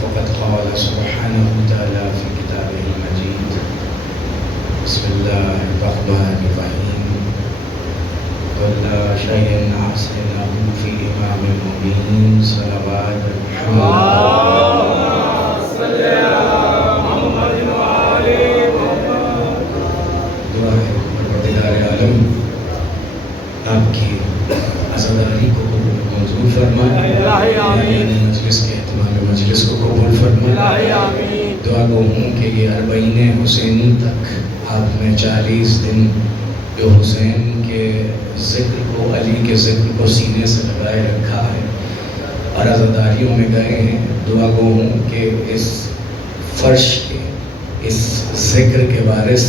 فقد قال سبحانه وتعالى في كتابه المجيد بسم الله الرحمن الرحيم كل شيء أحسنه في إمام مبين صلوات دعا ہے پروردگار عالم آپ کی عزاداری کو منظور فرمائے، مجلس کے اہتمام مجلس کو قبول فرمائے۔ دعا گو ہوں کہ یہ 40 حسینی تک آپ نے 40 دن جو حسین کے ذکر کو، علی کے ذکر کو سینے سے لگائے رکھا ہے اور عزاداریوں میں گئے ہیں، دعا گو ہوں کہ اس فرش کے، اس ذکر کے وارث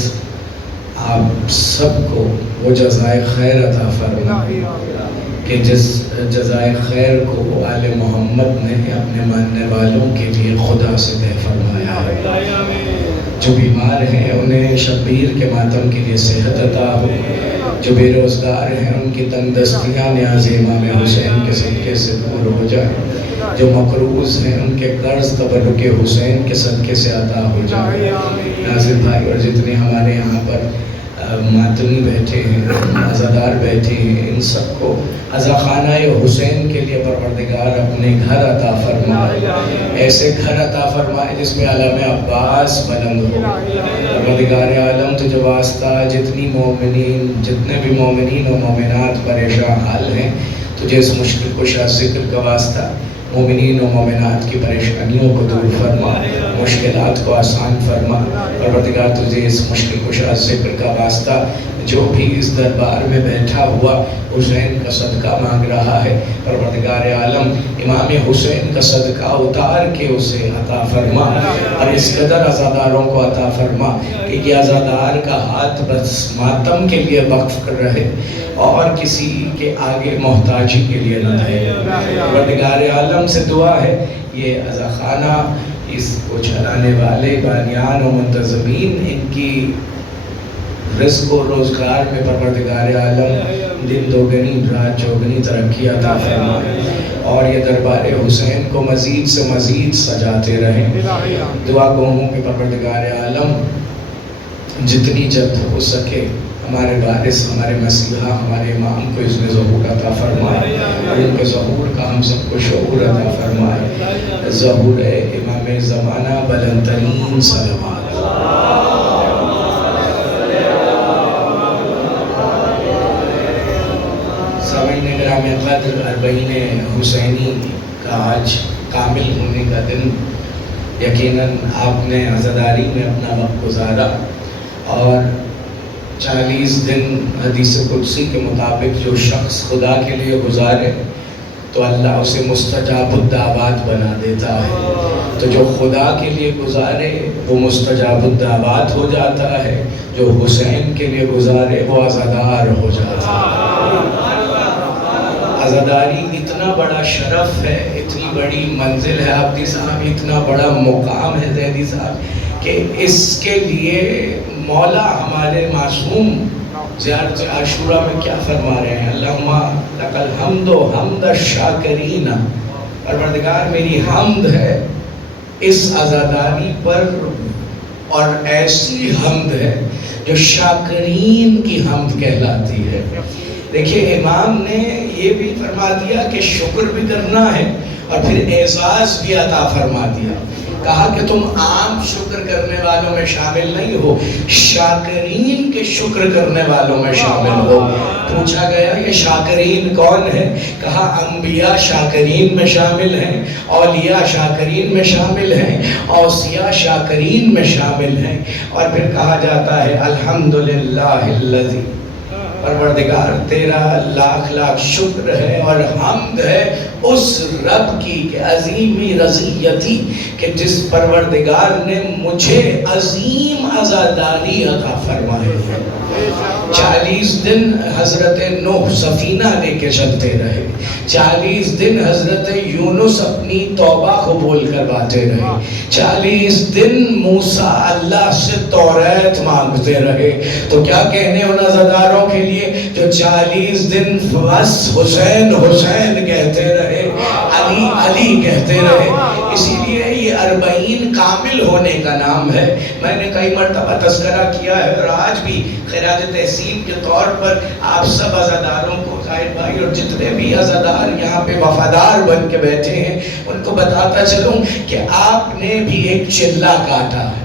آپ سب کو وہ جزائے خیر عطا فرمائے کہ جس جزائے خیر کو آل محمد نے اپنے ماننے والوں کے لیے خدا سے طے فرمایا ہے۔ جو بیمار ہیں انہیں شبیر کے ماتم کے لیے صحت عطا ہو، جو بے روزگار ہیں ان کی تنگ دستیاں نیاز امام حسین کے صدقے سے دور ہو جائیں، جو مقروض ہیں ان کے قرض تبرک حسین کے صدقے سے عطا ہو جائے۔ ناظر بھائی اور جتنے ہمارے یہاں پر ماتمی بیٹھے ہیں، عزادار بیٹھے ہیں، ان سب کو عزاخانہ حسین کے لیے پروردگار اپنے گھر عطا فرمائے، ایسے گھر عطا فرمائے جس میں علم عباس بلند ہو۔ پروردگار عالم تجھے واسطہ جتنے بھی مومنین و مومنات پریشان حال ہیں، تجھے اس مشکل کشا ذکر کا واسطہ مومنین و مومنات کی پریشانیوں کو دور فرما، مشکلات کو آسان فرما۔ پروردگار تجھے اس مشکل کشا ذکر کا واسطہ جو بھی اس دربار میں بیٹھا ہوا حسین کا صدقہ مانگ رہا ہے، پروردگار عالم امام حسین کا صدقہ اتار کے اسے عطا فرما اور اس قدر عزاداروں کو عطا فرما کہ یہ عزادار کا ہاتھ بس ماتم کے لیے وقف کر رہے اور کسی کے آگے محتاجی کے لیے نہ رہے۔ پروردگار عالم سے دعا ہے یہ عزاخانہ، اس کو چلانے والے بانیان و منتظمین، ان کی رزق و روزگار میں پروردگار عالم دن دوگنی رات چوگنی ترقی عطا فرمائے اور یہ دربار حسین کو مزید سے مزید سجاتے رہیں۔ دعا گو ہوں کہ پروردگار عالم جتنی جلد ہو سکے ہمارے وارث، ہمارے مسیحا، ہمارے امام کو اس میں ظہور عطا فرمائے اور ان کے ظہور کا ہم سب کو شعور عطا فرمائے۔ ظہور امام زمانہ بلند ترین صلوات۔ سامعین گرامی قدر، 40 حسینی کا آج کامل ہونے کا دن، یقیناً آپ نے عزاداری میں اپنا وقت گزارا اور 40 دن حدیث قدسی کے مطابق جو شخص خدا کے لیے گزارے تو اللہ اسے مستجاب الدعوات بنا دیتا ہے، تو جو خدا کے لیے گزارے وہ مستجاب الدعوات ہو جاتا ہے، جو حسین کے لیے گزارے وہ عزادار ہو جاتا ہے۔ عزاداری اتنا بڑا شرف ہے، اتنی بڑی منزل ہے عابدی صاحب، اتنا بڑا مقام ہے زیدی صاحب کہ اس کے لیے مولا ہمارے معصوم زیارت عاشورہ میں کیا فرما رہے ہیں؟ اللہم لک الحمد و حمد الشاکرین، پروردگار میری حمد ہے اس عزاداری پر، اور ایسی حمد ہے جو شاکرین کی حمد کہلاتی ہے۔ دیکھیں امام نے یہ بھی فرما دیا کہ شکر بھی کرنا ہے اور پھر اعزاز بھی عطا فرما دیا، کہا کہ تم عام شکر کرنے والوں میں شامل نہیں ہو، شاکرین کے شکر کرنے والوں میں شامل ہو۔ پوچھا گیا یہ شاکرین کون ہے؟ کہا انبیاء شاکرین میں شامل ہیں، اولیاء شاکرین میں شامل ہیں، اوصیاء شاکرین میں شامل ہیں، اور پھر کہا جاتا ہے الحمدللہ الذی، پروردگار تیرا لاکھ لاکھ شکر ہے اور حمد ہے اس رب کی کہ عظیمی رضیتی، کہ جس پروردگار نے مجھے عظیم عزاداری عطا فرمائے ہے۔ 40 دن حضرت نوح سفینہ لے کے چلتے رہے، 40 دن حضرت یونس اپنی توبہ قبول کرواتے رہے، 40 دن موسیٰ اللہ سے توریت مانگتے رہے، تو کیا کہنے ان عزاداروں کے لیے جو 40 دن بس حسین حسین کہتے رہے، علی علی کہتے رہے۔ اسی لیے یہ شامل ہونے کا نام ہے۔ میں نے کئی مرتبہ تذکرہ کیا ہے اور آج بھی خراج تحسین کے طور پر آپ سب عزاداروں کو، خائر بھائی اور جتنے بھی عزادار یہاں پہ وفادار بن کے بیٹھے ہیں ان کو بتاتا چلوں کہ آپ نے بھی ایک چلہ کاٹا ہے۔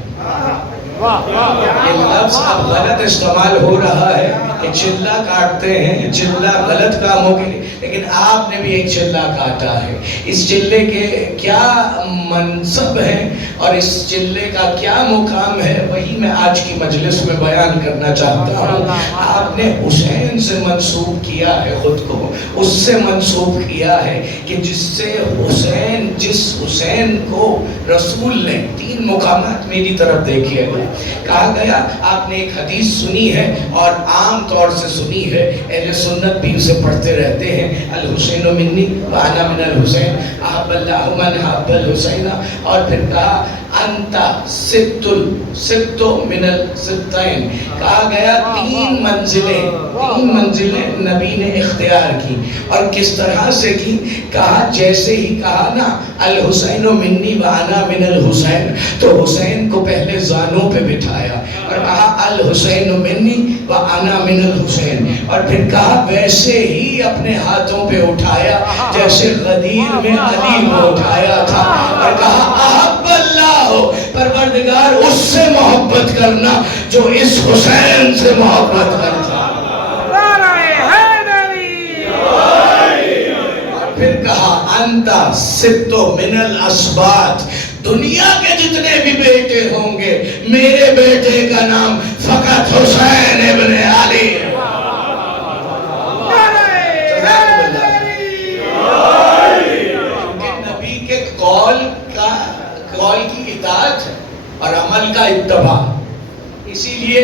یہ لفظ اب غلط استعمال ہو رہا ہے کہ چلہ کاٹتے ہیں، چلہ غلط کاموں کے لیے، لیکن آپ نے بھی ایک چلہ کاٹا ہے۔ اس چلے کے کیا منصب ہے اور اس چلے کا کیا مقام ہے، وہی میں آج کی مجلس میں بیان کرنا چاہتا ہوں۔ آپ نے حسین سے منسوب کیا ہے خود کو، اس سے منسوب کیا ہے کہ جس حسین کو رسول نے، تین مقامات میری طرف دیکھیے گا، کہا گیا، آپ نے ایک حدیث سنی ہے اور عام طور سے سنی ہے، اہل سنت بھی اسے پڑھتے رہتے ہیں، الحسین منی وانا من الحسین احب اللہ من احب الحسین، اور پھر کہا انتا سبت من السبتین، کہا گیا تین منزلیں نبی نے اختیار کی، اور کس طرح سے کی، کہا جیسے ہی کہا نا الحسین منی وانا من الحسین، تو حسین کو پہلے زانوں پہ بٹھایا اور کہا الحسین منی وانا من الحسین، اور پھر کہا ویسے ہی اپنے ہاتھوں پہ اٹھایا جیسے غدیر میں علی کو اٹھایا تھا، اور کہا احب اللہ، پروردگار اس سے محبت کرنا جو اس حسین سے محبت کرتا، اور پھر کہا انتا سبت من الاسباط، دنیا کے جتنے بھی بیٹے ہوں گے میرے بیٹے کا نام فقط حسین ابن علی ہے۔ نبی کے قول کی اطاعت ہے اور عمل کا اتباع، اسی لیے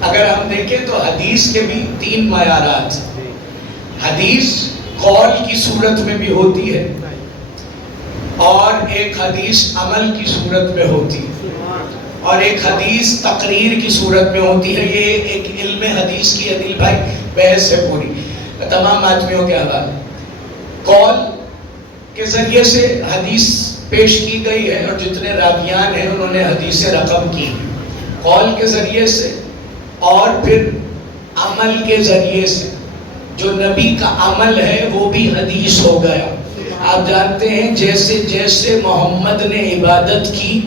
اگر ہم دیکھیں تو حدیث کے بھی تین معیارات، حدیث قول کی صورت میں بھی ہوتی ہے اور ایک حدیث عمل کی صورت میں ہوتی ہے اور ایک حدیث تقریر کی صورت میں ہوتی ہے۔ یہ ایک علم حدیث کی عدیل بھائی بحث ہے پوری، تمام آدمیوں کے حوالے۔ قول کے ذریعے سے حدیث پیش کی گئی ہے اور جتنے راویان ہیں انہوں نے حدیث رقم کی، قول کے ذریعے سے، اور پھر عمل کے ذریعے سے، جو نبی کا عمل ہے وہ بھی حدیث ہو گیا۔ آپ جانتے ہیں جیسے جیسے محمد نے عبادت کی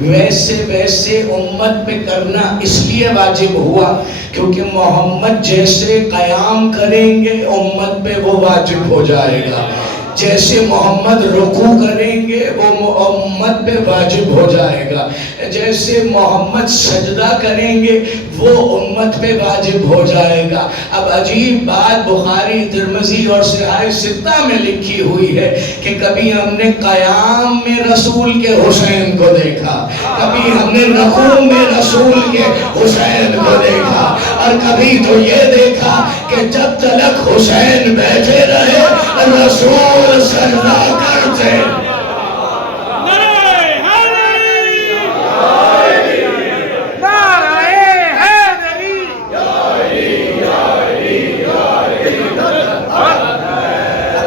ویسے ویسے امت پہ کرنا اس لیے واجب ہوا کیونکہ محمد جیسے قیام کریں گے امت پہ وہ واجب ہو جائے گا، جیسے محمد رکوع کریں گے وہ امت پہ واجب ہو جائے گا، جیسے محمد سجدہ کریں گے وہ امت پہ واجب ہو جائے گا۔ اب عجیب بات بخاری، ترمذی اور صحاح ستہ میں لکھی ہوئی ہے کہ کبھی ہم نے قیام میں رسول کے حسین کو دیکھا، کبھی ہم نے رکوع میں رسول کے حسین کو دیکھا، اور کبھی تو یہ دیکھا کہ جب تلک حسین بیٹھے رہے رسول سجدہ کرتے۔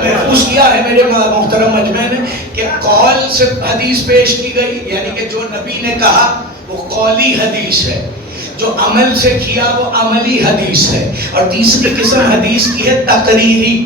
محفوظ کیا ہے میرے محترم مجمع نے کہ قول سے حدیث پیش کی گئی، یعنی کہ جو نبی نے کہا وہ قولی حدیث ہے، جو عمل سے کیا وہ عملی حدیث ہے، اور تیسری قسم حدیث کی ہے تقریری،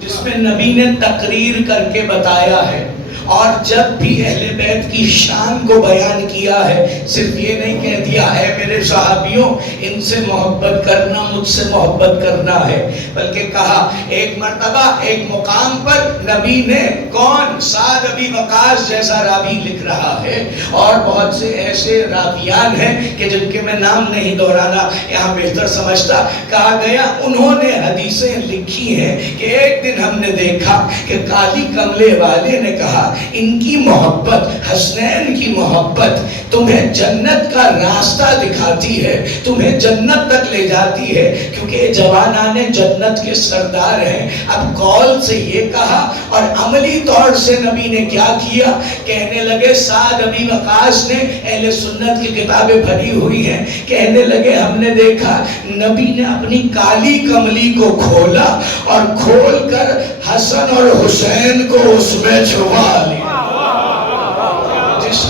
جس میں نبی نے تقریر کر کے بتایا ہے، اور جب بھی اہل بیت کی شان کو بیان کیا ہے صرف یہ نہیں کہہ دیا ہے میرے صحابیوں ان سے محبت کرنا، مجھ سے محبت کرنا ہے، بلکہ کہا ایک مرتبہ ایک مقام پر نبی نے، کون؟ سعد ابی وقاص جیسا راوی لکھ رہا ہے اور بہت سے ایسے راویان ہیں کہ جن کے میں نام نہیں دہرانا یہاں بہتر سمجھتا، کہا گیا انہوں نے حدیثیں لکھی ہیں کہ ایک دن ہم نے دیکھا کہ کالی کملے والے نے کہا ان کی محبت، حسنین کی محبت تمہیں جنت کا راستہ دکھاتی ہے، تمہیں جنت تک لے جاتی ہے، کیونکہ جوانان جنت کے سردار ہیں۔ اب قول سے یہ کہا اور عملی طور سے نبی نے کیا کیا؟ کہنے لگے سعد ابی وقاص نے، اہل سنت کی کتابیں بھری ہوئی ہیں، کہنے لگے ہم نے دیکھا نبی نے اپنی کالی کملی کو کھولا اور کھول کر حسن اور حسین کو اس میں چھپا لیا۔ جس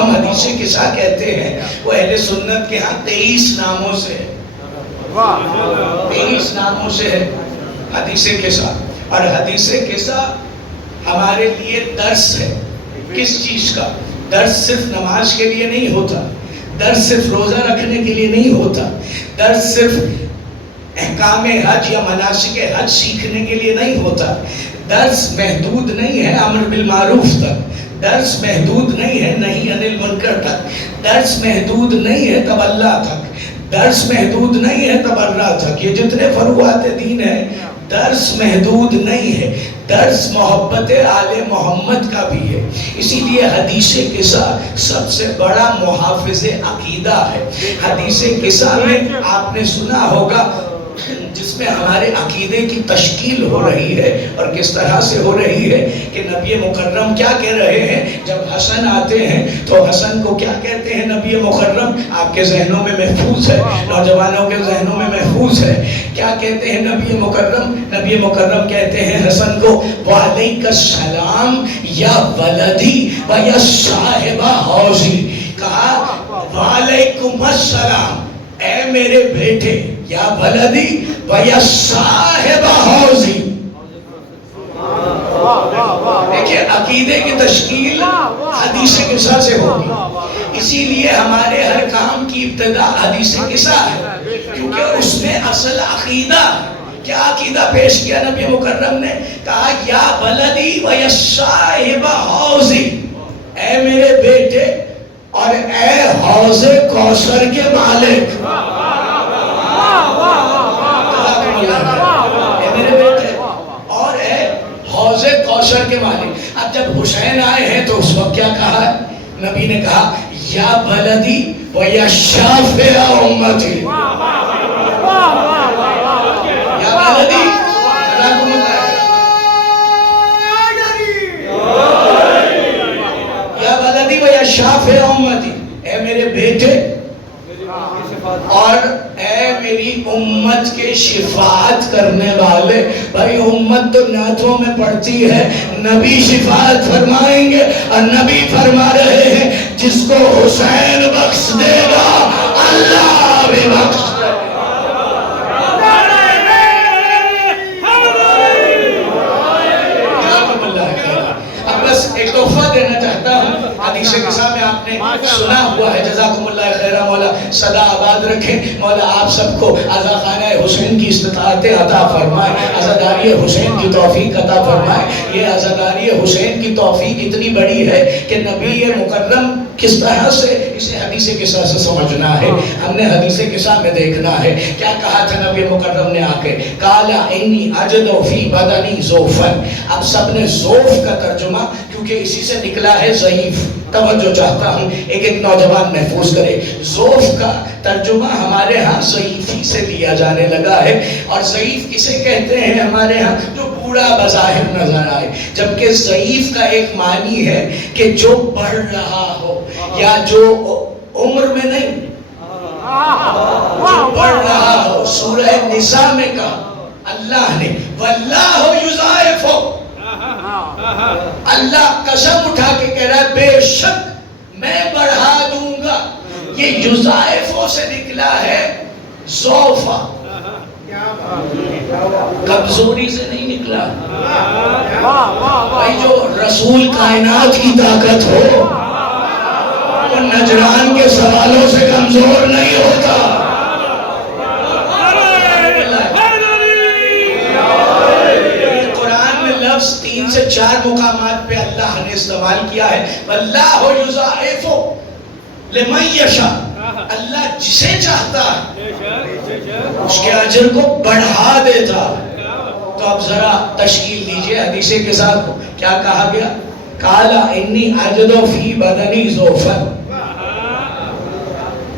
ہم حدیث قصہ کہتے ہیں وہ اہل سنت کے ہاں 23 ناموں سے ہے، 23 ناموں سے ہے حدیث قصہ. اور حدیث قصہ ہمارے لیے درس ہے. کس چیز کا درس؟ صرف نماز کے لیے نہیں ہوتا، درس صرف روزہ رکھنے کے لیے نہیں ہوتا، درس صرف احکام حج یا مناسک حج سیکھنے کے لیے نہیں ہوتا. درس محدود نہیں ہے امر بالمعروف تک، درس محدود نہیں ہے نہی عن المنکر تک، درس محدود نہیں ہے تولا تک، درس محدود نہیں ہے تبرع تک. یہ جتنے فروعات دین ہیں درس محدود نہیں ہے، درس محبت آل محمد کا بھی ہے. اسی لیے حدیث قصہ سب سے بڑا محافظ عقیدہ ہے. حدیث قصہ میں آپ نے سنا ہوگا جس میں ہمارے عقیدے کی تشکیل ہو رہی ہے، اور کس طرح سے ہو رہی ہے کہ نبی مکرم کیا کہہ رہے ہیں جب حسن آتے ہیں تو حسن کو کیا کہتے ہیں نبی مکرم؟ آپ کے ذہنوں میں محفوظ ہے، نوجوانوں کے ذہنوں میں محفوظ ہے. کیا کہتے ہیں نبی مکرم؟ نبی مکرم کہتے ہیں حسن کو وعلیک السلام یا ولدی و یا صاحب حوضی. کہا وعلیکم السلام اے میرے بیٹے، یا ولدی و یا صاحب حوضی. دیکھیں عقیدے کی تشکیل حدیث قصہ سے ہوگی. اسی لیے ہمارے ہر کام کی ابتدا حدیث قصہ ہے، کیونکہ اس میں اصل عقیدہ. کیا عقیدہ پیش کیا نبی مکرم نے؟ کہا یا ولدی و یا صاحب حوضی، اے میرے بیٹے اور اے حوض کوثر کے مالک. حوض کوثر کے مالک. اب جب حسین آئے ہیں تو اس وقت کیا کہا ہے نبی نے؟ کہا یا بلدی و یا شافع امتی. یا بلدی یا بلدی و یا شافع امتی، اے میرے بیٹے اور اے میری امت کے شفاعت کرنے والے. بھائی امت تو نعتوں میں پڑھتی ہے، نبی شفاعت فرمائیں گے، اور نبی فرما رہے ہیں جس کو حسین بخش دے گا اللہ بھی بخش دے گا. اب بس ایک تحفہ دینا چاہتا ہوں. حدیث قصہ میں آپ نے سنا ہوا ہے. جزاکم اللہ خیرہ. مولا صدا آباد رکھیں. مولا آپ سب کو عزا خانہ حسین کی استطاعتیں عطا فرمائے، عزاداری حسین کی توفیق عطا فرمائے. یہ عزاداری حسین کی توفیق اتنی بڑی ہے کہ نبی مکرم کس طرح سے اسے حدیث قصہ سے سمجھنا ہے. ہم نے حدیث قصہ میں دیکھنا ہے کیا کہا تھا نبی مکرم نے آ کے. قالا انی اجد فی بدنی ضعفن. اب سب نے ضعف کا ترجمہ کیونکہ اسی سے نکلا ہے ضعیف. توجہ چاہتا ہوں ایک ایک نوجوان محفوظ کرے. ضعف کا ترجمہ ہمارے ہاں ضعیفی سے لیا جانے لگا ہے. اور ضعیف کسے کہتے ہیں ہمارے ہاں؟ جو بوڑھا بظاہر نظر آئے. جبکہ ضعیف کا ایک معنی ہے کہ جو بڑھ رہا ہو یا جو عمر میں نہیں، جو بڑھ رہا ہو. سورہ نساء میں کہا اللہ نے واللہ یضاعف. اللہ قسم اٹھا کے کہہ رہا ہے بے شک میں بڑھا دوں گا. یہ یضاعف سے نکلا ہے ضعف. کمزوری سے نہیں نکلا. بھائی جو رسول کائنات کی طاقت ہو وہ نجران کے سوالوں سے کمزور نہیں ہوتا. قرآن میں لفظ 3 سے 4 مقامات پہ اللہ نے استعمال کیا ہے. واللہ یضاعف لمن یشاء. اللہ جسے چاہتا ہے اس کے اجر کو بڑھا دیتا. تو اب ذرا تشکیل دیجئے حدیث کے ساتھ. کیا کہا گیا؟ قالا انی اجد فی بدنی ضعفا.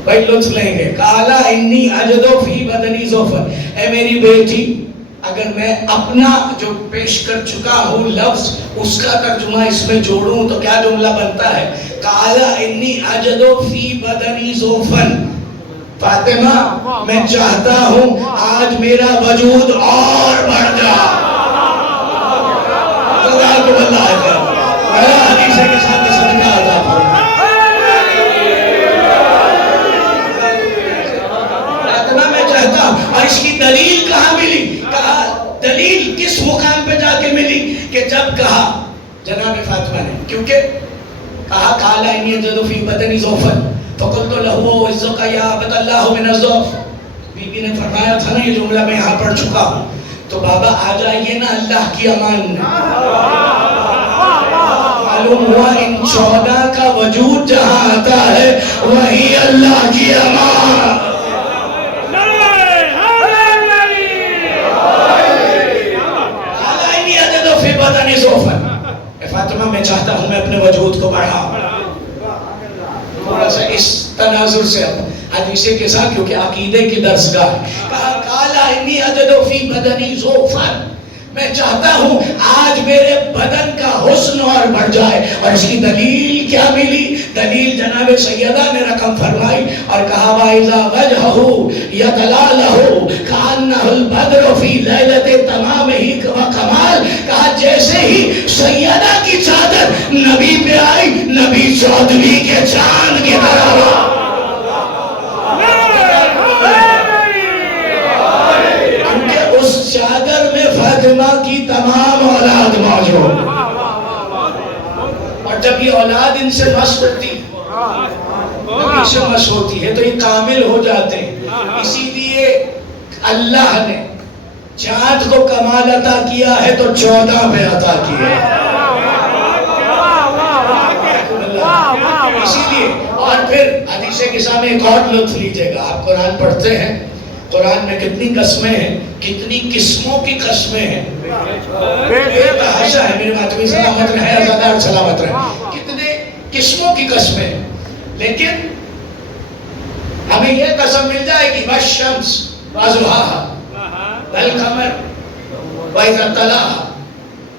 بھائی لطف لیں گے. قالا انی اجد فی بدنی ضعفا. اے میری بیٹی اگر میں اپنا جو پیش کر چکا ہوں لفظ اس کا ترجمہ اس میں جوڑوں تو کیا جملہ بنتا ہے؟ قالا انی اجد فی بدنی ضعفا. فاطمہ میں چاہتا ہوں آج میرا وجود اور بڑھ جائے. حدیث کے ساتھ صدقہ عطا فرمائے. کیونکہ کہا قال انی اجد فی بدنی ضعفا فقلت له وعزک یا عبد اللہ من الضعف. بی بی نے فرمایا تھا نا یہ جملہ میں یہاں پڑھ چکا ہوں. تو بابا آ جائیے نا اللہ کی امان. معلوم ہوا ان 14 کا وجود جہاں آتا ہے وہی اللہ کی امان. فاطمہ میں چاہتا ہوں میں اپنے وجود کو بڑھا. تھوڑا سا اس تناظر سے حدیث کے ساتھ کیونکہ عقیدے کی درسگاہ. کہا قال انی اجد فی بدنی ضعفا, میں چاہتا ہوں آج میرے بدن کا حسن اور بڑھ جائے. اور اس کی دلیل کیا ملی؟ دلیل جناب سیدہ نے رقم فرمائی اور کہا وَإِذَا وَجْهُ يَتَلَالَهُ كَأَنَّهُ الْبَدْرُ فِي لَيْلَةِ تَمَامِهِ وَكَمَالٍ. کہا جیسے ہی سیدہ کی چادر نبی پہ آئی, نبی 14ویں کے چاند کی طرح ہوا. کیونکہ اس چادر میں فاطمہ کی تمام اولاد موجود. اور جب یہ اولاد ان سے مست ہوتی نبی سے مست ہوتی ہے تو یہ کامل ہو جاتے ہیں. اسی لیے اللہ نے چاند کو کمال عطا کیا ہے تو 14 پہ عطا کیا ہے. اسی لیے اور پھر حدیث کے سامنے ایک اور لطف لیجئے گا. آپ قرآن پڑھتے ہیں, قرآن میں کتنی قسمیں ہیں, کتنی قسموں کی قسمیں ہیں. ہے میرے ماتمی سلامت رہے, ازادار سلامت رہے. کتنے قسموں کی قسمیں ہیں. لیکن ہمیں یہ قسم مل جائے گی والشمس وضحاها والقمر واذا تلاها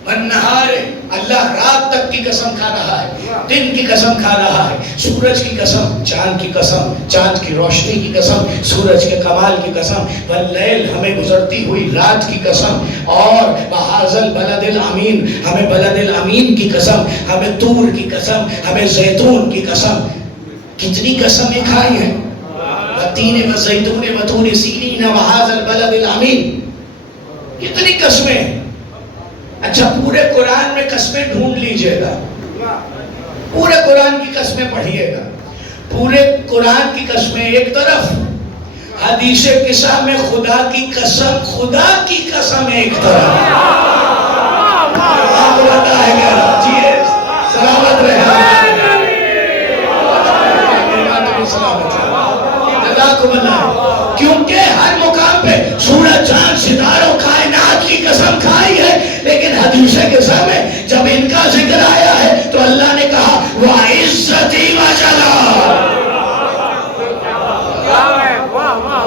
والنہار. اللہ رات تک کی قسم کھا رہا ہے, دن کی قسم کھا رہا ہے, سورج کی قسم, چاند کی قسم, چاند کی روشنی کی قسم, سورج کے کمال کی قسم, واللیل ہمیں گزرتی ہوئی رات کی قسم, اور بہذا البلد الامین ہمیں بلد الامین کی قسم, ہمیں طور کی قسم, ہمیں زیتون کی قسم. کتنی قسمیں کھائی ہیں. والتین والزیتون وطور سینین وہذا البلد الامین. کتنی قسمیں. اچھا پورے قرآن میں قسمیں ڈھونڈ لیجئے گا, پورے قرآن کی قسمیں پڑھیے گا. پورے قرآن کی قسمیں ایک طرف, حدیث قصہ میں خدا کی قسم, خدا کی قسم ایک طرف. آپ کو پتا ہے کیا جی سلامت رہے کیونکہ ہر مقام پہ سورج چاند ستاروں کائنات کی قسم کھائی ہے. لیکن حدیث کے سامنے جب ان کا ذکر آیا ہے تو اللہ نے کہا وَعِزَّتِي وَجَلَالِ,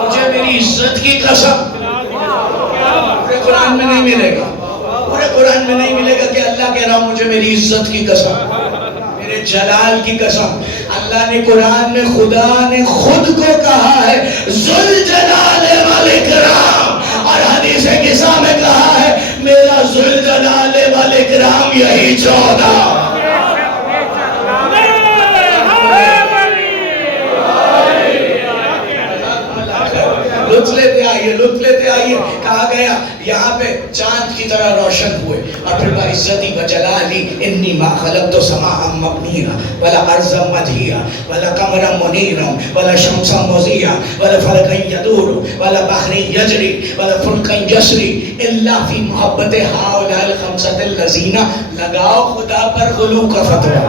مجھے میری عزت کی قسم. پورے قرآن میں نہیں ملے گا, پورے قرآن میں نہیں ملے گا کہ اللہ کہہ رہا مجھے میری عزت کی قسم, میرے جلال کی قسم. اللہ نے قرآن میں خدا نے خود کو کہا ہے ذوالجلال والاکرام, اور حدیث قصہ میں کہا ہے میرا ذوالجلال والاکرام یہی 14. لطف لیتے آئیے. کہا گیا یہاں پہ چاند کی طرح روشن ہوئے, اور پھر بعزتی وجلالی انی ما خلقت سماء مبنیا ولا ارضا مدھیا ولا قمرا منیرا ولا شمسا مضیا ولا فلکا یدور ولا بحر یجری ولا فلکا یسری الا فی محبت ہؤلاء الخمسۃ الذین. لگاؤ خدا پر غلو کا فتویٰ.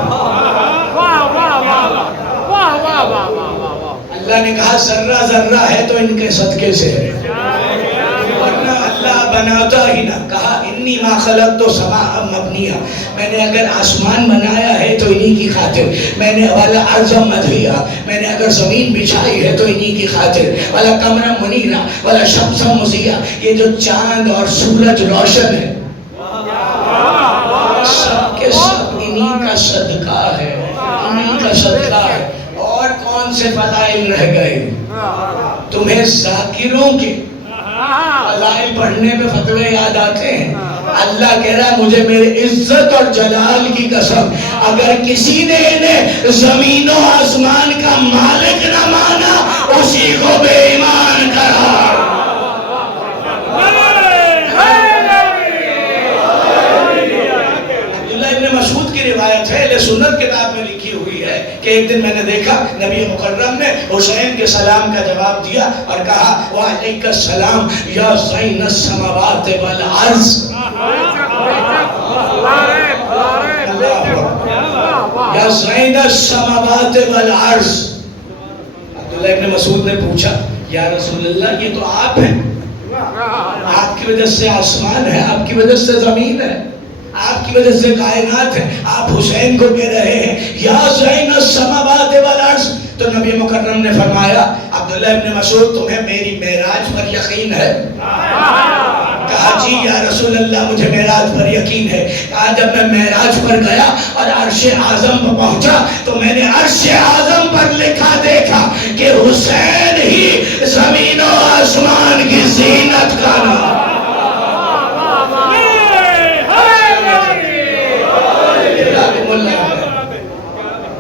اللہ نے کہا ذرہ ذرہ ہے تو ان کے صدقے سے ہے, ورنہ اللہ بناتا ہی نہ. کہا انی ما خلقت سماء مبنیہ, میں نے اگر آسمان بنایا ہے تو انہی کی خاطر. میں نے والا ارض مدھیہ, میں نے اگر زمین بچھائی ہے تو انہی کی خاطر. والا قمر منیرا ولا شمس مضیہ, یہ جو چاند اور سورج روشن ہے سب کے سب انہی کا صدقہ ہے, انہی کا صدقہ ہے. اور کون سے فضائل رہ گئے تمہیں؟ ذاکروں کے فضائل پڑھنے میں فتوے یاد آتے ہیں. اللہ کہہ رہا ہے مجھے میرے عزت اور جلال کی قسم, اگر کسی نے انہیں زمین و آسمان کا مالک نہ مانا اسی کو بے ایمان کرا. عبداللہ ابن مسعود کی روایت ہے اہل سنت کتاب میں لکھی ہوئی ہے کہ ایک دن میں نے دیکھا نبی مکرم نے حسین کے سلام کا جواب دیا اور کہا وعلیک السلام یا زین السماوات والارض، یا زین السماوات والارض۔ عبداللہ ابن مسعود نے پوچھا یا رسول اللہ یہ تو آپ ہیں، آپ کی وجہ سے آسمان ہے، آپ کی وجہ سے زمین ہے، آپ کی وجہ سے کائنات ہے، آپ حسین کو کہہ رہے ہیں یا زین السماوات والارض؟ تو نبی مکرم نے فرمایا عبداللہ ابن مسعود تمہیں میری معراج پر یقین ہے؟ کہا جی یا رسول اللہ مجھے معراج پر یقین ہے۔ کہا جب میں معراج پر گیا اور عرش اعظم پر پہنچا تو میں نے عرش اعظم پر لکھا دیکھا کہ حسین ہی زمین و آسمان کی زینت کا نام۔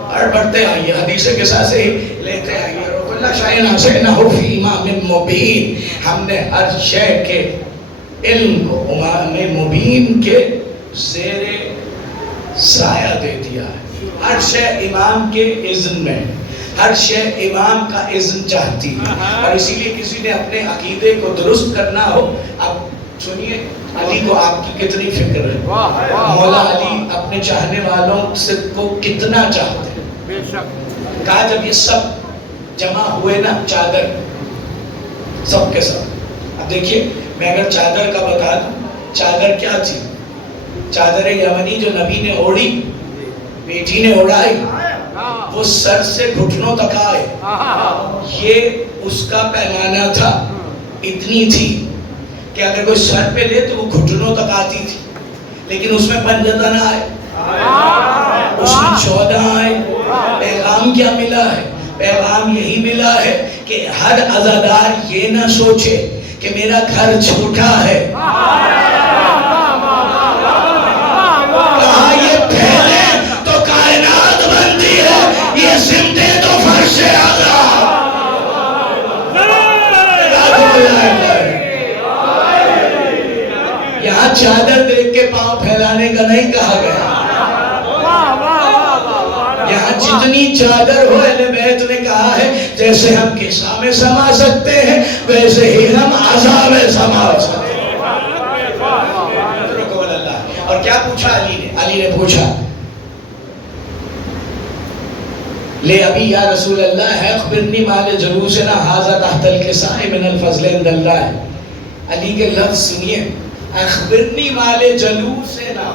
اور بڑھتے آئیے حدیث کے ساتھ سے ہی لیتے آئیے۔ اللہ شاہین سینہو فی امام مبین، ہم نے ہر شے کے علم کو امام مبین کے زیر سایہ دے دیا ہے۔ ہر شے امام کے اذن میں، ہر شے امام کا اذن چاہتی ہے، اور اسی لیے کسی نے اپنے عقیدے کو درست کرنا ہو، اب سنیے علی کو آپ کی کتنی فکر ہے، مولا علی اپنے چاہنے والوں سے کو کتنا چاہتے ہیں۔ کہا جب یہ سب جمع ہوئے نا چادر سب کے سب، اب دیکھیے میں اگر چادر کا بتا دوں، چادر کیا تھی؟ چادر یمنی جو نبی نے اوڑھی، بیٹی نے اوڑھائی، وہ سر سے گھٹنوں تک آئے، یہ اس کا پیمانہ تھا، اتنی تھی کہ اگر کوئی سر پہ لے تو وہ گھٹنوں تک آتی تھی، لیکن اس میں پنجتن آئے، اس میں 14 آئے۔ پیغام کیا ملا ہے؟ پیغام یہی ملا ہے کہ ہر عزادار یہ نہ سوچے کہ میرا گھر چھوٹا ہے، کہاں یہ پھیلے تو کائنات بنتی ہے، یہ سمٹے تو فرش اعلیٰ۔ یہاں چادر دیکھ کے پاؤں پھیلانے کا نہیں کہا گیا، یہاں جتنی چادر ہو اہل بیت نے کہا ہے جیسے ہم قصہ میں سما سکتے ہیں ویسے ہی ہم عذاب میں سما سکتے ہیں۔ اور کیا پوچھا علی نے پوچھا لے ابھی یا رسول اللہ ہے اخبرنی مال جلوسنا ھذا تحت الکساء من الفضل عند اللہ۔ علی کے لفظ سنیے، اخبرنی مال جلوسنا،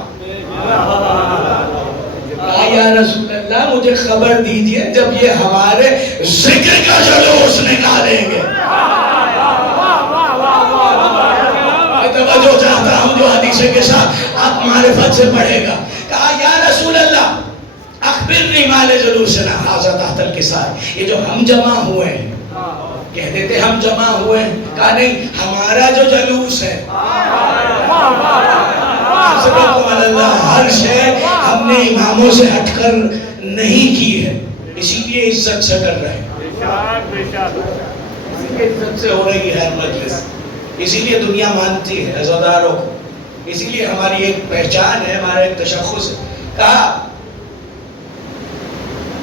یا رسول اللہ مجھے خبر دیجئے جب یہ ہمارے ذکر کا جلوس نکالیں گے۔ میں توجہ چاہتا ہوں جو حدیث کے ساتھ آپ معرفت سے پڑھے گا۔ کہا یا رسول اللہ اخبرنی مال جلوسنا ھذا تحت الکساء، یہ جو ہم جمع ہوئے ہیں، کہہ دیتے ہم جمع ہوئے ہیں، کہا نہیں ہمارا جو جلوس ہے، ہر شے ہم نے اماموں سے ہٹ کر نہیں کی ہے، اسی لیے عزت سے کر رہے ہیں، عزت سے ہو رہی ہے مجلس، اسی لیے دنیا مانتی ہے عزاداروں کو، اسی لیے ہماری ایک پہچان ہے، ہمارا ایک تشخص ہے۔ کہا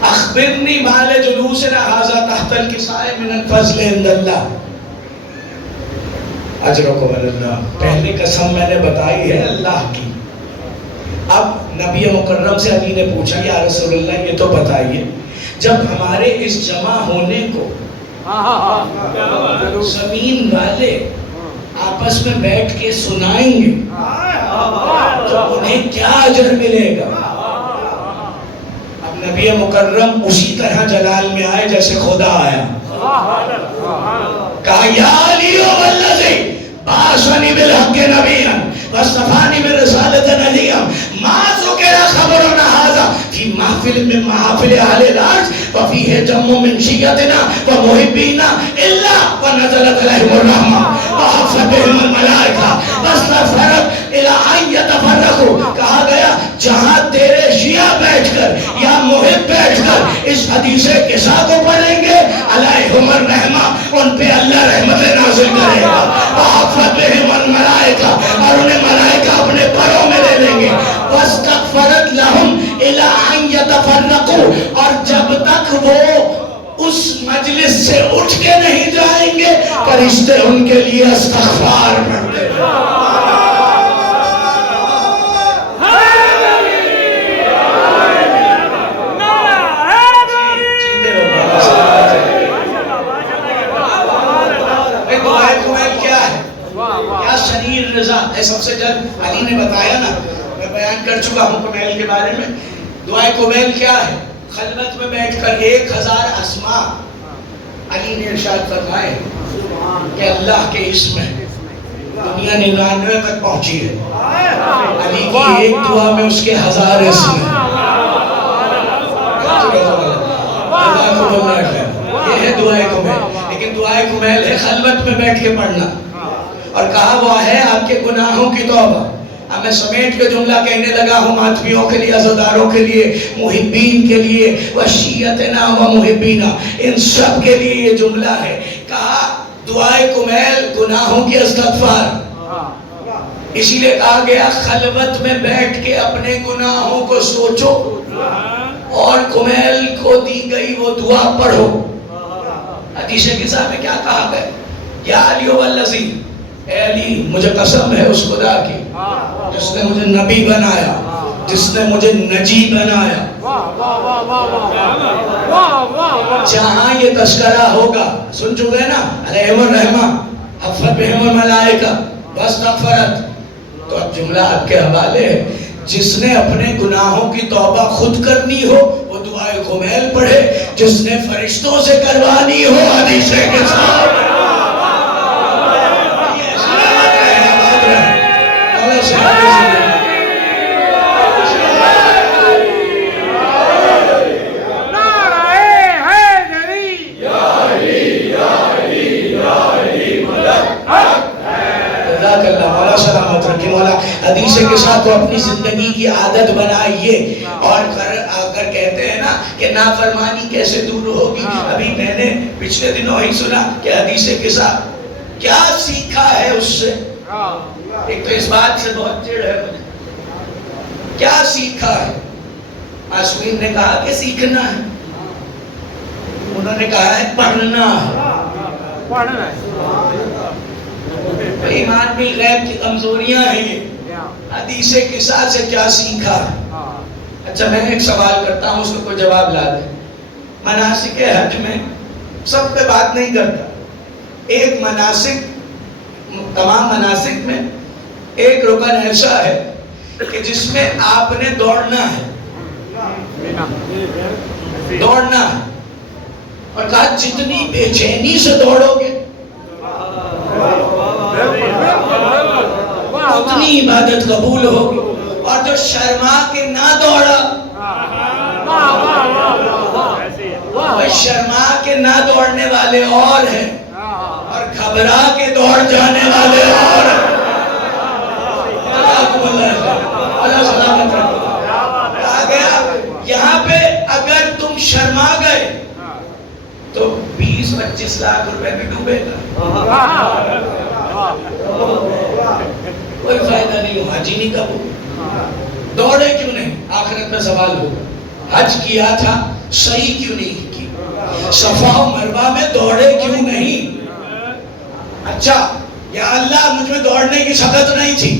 اخبرنی مال جلوسنا ھذا تحت الکساء من الفضل عند اللہ، اجرکم اللہ۔ پہلی قسم میں نے بتائی ہے اللہ کی، اب نبی مکرم سے علی نے پوچھا یا رسول اللہ یہ تو بتائیے جب ہمارے اس جمع ہونے کو زمین والے آپس میں بیٹھ کے سنائیں گے تو انہیں کیا اجر ملے گا؟ اب نبی مکرم اسی طرح جلال میں آئے جیسے خدا آیا، کہا یا علی والذی بعثنی بالحق نبیا واصطفانی بالرسالۃ نبیا ما ذکر خبرنا ھذا فی محفل من محافل اہل الارض وفیہ جمع من شیعتنا ومحبینا الا ونزلت علیہم الرحمہ وحفت بهم الملائکہ واستغفرت الی ان یتفرقوا۔ کہا گیا جہاں تیرے شیعہ بیٹھ کر یا محب بیٹھ کر اس حدیث قصہ کو پڑھیں گے علیہم الرحمہ، ان پہ اللہ رحمت نازل کرے گا، وحفت بهم الملائکہ، اور انہیں ملائکہ اپنے پروں میں لے لیں گے، واستغفرت لہم الی ان یتفرقوا، اور جب تک وہ اس مجلس سے اٹھ کے نہیں جائیں گے فرشتے ان کے لیے استغفار پڑھتے ہیں۔ سب سے جلد علی نے بتایا نا، میں بیان کر چکا ہوں کمیل کے بارے میں۔ دعائے کمیل کیا ہے؟ خلوت میں بیٹھ کر 1000 اسماء علی نے ارشاد فرمائے کہ اللہ کے اسم ہے، دنیا 99 تک پہنچی ہے، علی کی ایک دعا میں اس کے 1000 اسم ہیں۔ یہ ہے دعائے کمیل، لیکن دعائے کمیل ہے خلوت میں بیٹھ کے پڑھنا، اور کہا وہ ہے آپ کے گناہوں کی توبہ۔ اب میں سمیٹ کے جملہ کہنے لگا ہوں، ماتمیوں کے لیے، عزاداروں کے لیے، محبین کے لیے، وشیتنا و محبینا، ان سب کے لیے یہ جملہ ہے۔ کہا دعائے کمیل گناہوں کی استغفار، اسی لیے کہا گیا خلوت میں بیٹھ کے اپنے گناہوں کو سوچو اور کمیل کو دی گئی وہ دعا پڑھو۔ حدیث قصہ میں کیا کہا گیا؟ یا علی والذی، اے علی مجھے قسم ہے اس خدا کی جس نے مجھے نبی بنایا، جس نے مجھے نجی بنایا، جہاں یہ تذکرہ ہوگا، سن چکے نا، علیہم الرحمہ حفت بہم الملائکہ واستغفرت، تو اب جملہ آپ کے حوالے ہے، جس نے اپنے گناہوں کی توبہ خود کرنی ہو وہ دعائے کمیل پڑھے، جس نے فرشتوں سے کروانی ہو حدیث کے ساتھ۔ حدیث کے ساتھ تو اپنی زندگی کی عادت بنائیے، اور اگر کہتے ہیں نا کہ نافرمانی کیسے دور ہوگی، ابھی میں نے پچھلے دنوں ہی سنا کہ حدیث کے ساتھ کیا سیکھا ہے اس سے۔ ایک تو اس بات سے بہت چڑ ہے مجھے، کیا سیکھا ہے؟ معصومین نے کہا کہ سیکھنا ہے، انہوں نے کہا ہے پڑھنا ہے۔ ایمان بالغیب کی کمزوریاں ہیں یہ۔ حدیث قصہ سے کیا سیکھا ہے؟ اچھا میں ایک سوال کرتا ہوں، اس کو کوئی جواب لا دے۔ مناسک حج میں سب پہ بات نہیں کرتا، ایک مناسک، تمام مناسک میں ایک رکن ایسا ہے کہ جس میں آپ نے دوڑنا ہے، دوڑنا ہے، اور کہا جتنی بے چینی سے دوڑو گے اتنی عبادت قبول ہوگی، اور جو شرما کے نہ دوڑا، شرما کے نہ دوڑنے والے اور ہیں اور گھبرا کے دوڑ جانے والے اور ہیں۔ اللہ سلامت رکھے۔ کہا گیا یہاں پہ اگر تم شرما گئے تو 20-25 لاکھ روپے میں ڈوبے گا، کوئی فائدہ نہیں، حج ہی نہیں قبول۔ دوڑے کیوں نہیں؟ آخرت میں سوال ہوگا، حج کیا تھا صحیح کیوں نہیں کی؟ صفا و مروہ میں دوڑے کیوں نہیں؟ اچھا یا اللہ مجھ میں دوڑنے کی شکت نہیں تھی،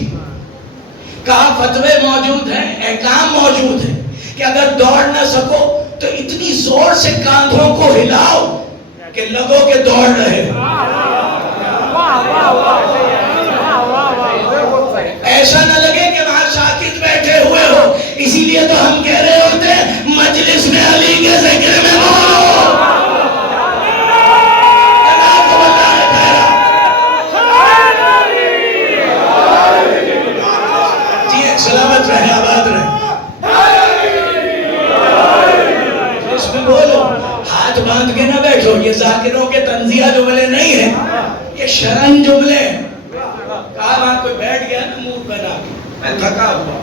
کہا فتوے موجود ہیں، احکام موجود ہیں کہ اگر دوڑ نہ سکو تو اتنی زور سے کاندھوں کو ہلاؤ کہ لگو کہ دوڑ رہے، ایسا نہ لگے کہ وہاں ساکت بیٹھے ہوئے ہو۔ اسی لیے تو ہم کہہ رہے ہوتے ہیں مجلس میں علی کے ذکر میں بولو۔ جی سلامت رہے، آباد رہے، اس میں بولو، ہاتھ باندھ کے نہ بیٹھو۔ یہ ذاکروں کے تنزیہ جملے نہیں ہیں، یہ شرن جملے ہیں۔ کہا وہاں کوئی بیٹھ گیا نا منہ بنا کے، میں تھکا ہوا،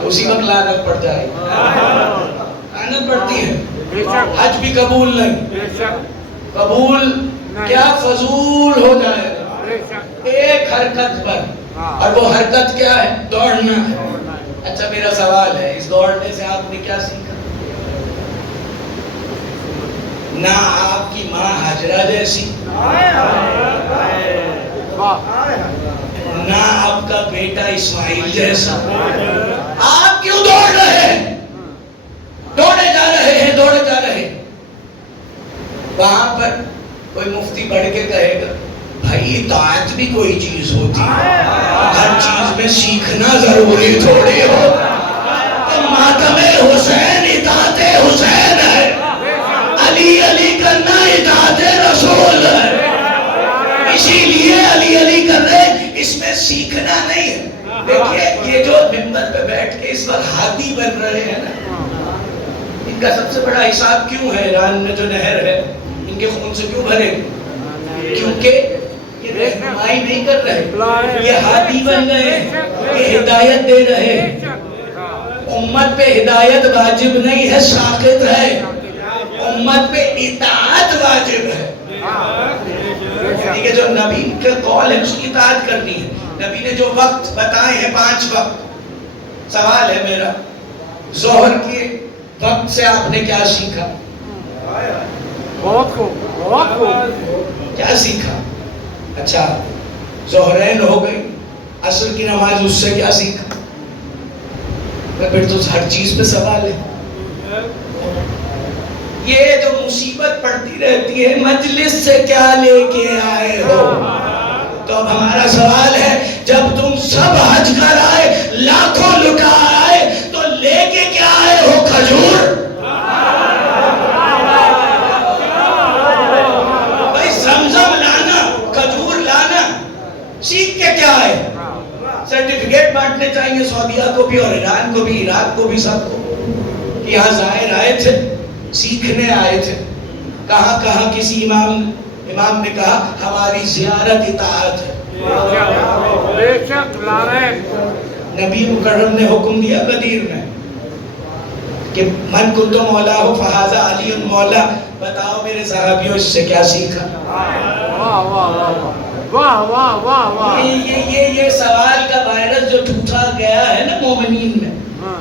تو اسی وقت لعنت پڑ جائے، لعنت پڑتی ہے۔ حج بھی قبول نہیں، قبول کیا فضول ہو جائے گا ایک حرکت پر، اور وہ حرکت کیا ہے؟ دوڑنا ہے۔ اچھا میرا سوال ہے، اس دوڑنے سے آپ نے کیا سیکھا؟ نہ آپ کی ماں حجرہ جیسی، نہ آپ کا بیٹا اسماعیل جیسا، آپ کیوں دوڑ رہے ہیں؟ دوڑے جا رہے ہیں، دوڑے جا رہے ہیں۔ وہاں پر کوئی مفتی بڑھ کے کہے گا بھائی اطاعت بھی کوئی چیز ہوتی ہے، ہر چیز میں سیکھنا ضروری تھوڑی ہو۔ تو ماتم حسین اطاعت حسین ہے، علی علی کرنا اطاعت رسول ہے، اسی لیے علی علی کر رہے، اس میں سیکھنا نہیں ہے۔ دیکھیے یہ جو منبر پہ بیٹھ کے اس وقت ہادی بن رہے ہیں نا، ان کا سب سے بڑا حساب کیوں ہے؟ ایران میں جو نہر ہے ان کے خون سے کیوں بھرے؟ کیونکہ یہ رہنمائی نہیں کر رہے، یہ ہادی بن گئے، یہ ہدایت دے رہے۔ امت پہ ہدایت واجب نہیں ہے، ساقط ہے، امت پہ اطاعت واجب ہے۔ کہ جو نبی کا قول ہے اس کی اطاعت کرنی ہے۔ نبی نے جو وقت بتائے ہیں 5 وقت، سوال ہے میرا ظہر کے وقت سے آپ نے کیا سیکھا؟ بہت خوب کیا سیکھا؟ اچھا ظہرین ہو گئی، عصر کی نماز، اس سے کیا سیکھا؟ پھر تو ہر چیز پہ سوال ہے۔ یہ جو مصیبت پڑتی رہتی ہے مجلس سے کیا لے کے آئے ہو؟ تو اب ہمارا سوال ہے جب تم سب حج کر آئے، لاکھوں لٹا آئے، تو لے کے کیا آئے ہو؟ کھجور؟ بھائی زمزم لانا، کھجور لانا، سیکھ کے کیا آئے؟ سرٹیفکیٹ بانٹنے چاہیے سعودیہ کو بھی اور ایران کو بھی، عراق کو بھی، سب کو، کہ یہاں ظاہر آئے تھے، سیکھنے آئے تھے۔ کہاں کہاں کسی امام نے کہا ہماری زیارت اطاعت ہے۔ نبی مکرم نے حکم دیا غدیر میں کہ من کنت مولا ہو فہذا علی مولا۔ بتاؤ میرے صحابیوں اس سے کیا سیکھا؟ یہ سوال کا وائرس جو ٹوٹا گیا ہے نا مومنین میں،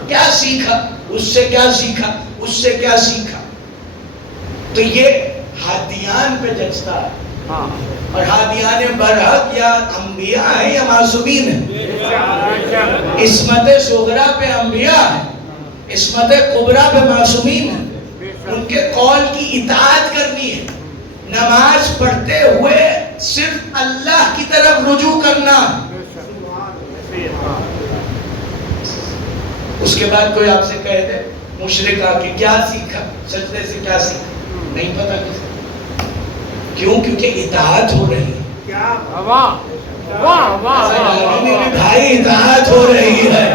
کیا سیکھا؟ اس سے کیا سیکھا؟ اس سے کیا سیکھا؟ تو یہ ہادیان پہ جچتا ہے، اور ہادیان برحق یا انبیاء ہیں یا معصومین ہیں؟ عصمت صغرا پہ انبیاء ہیں، عصمت کبریٰ پہ معصومین ہیں۔ ان کے قول کی اطاعت کرنی ہے، نماز پڑھتے ہوئے صرف اللہ کی طرف رجوع کرنا۔ اس کے بعد کوئی آپ سے کہہ دے مشرک آ کے کیا سیکھا، سجدے سے کیا سیکھا، نہیں پتا کسی۔ کیوں؟ کیونکہ اطاعت ہو رہی ہے۔ بھائی اطاعت ہو رہی ہے،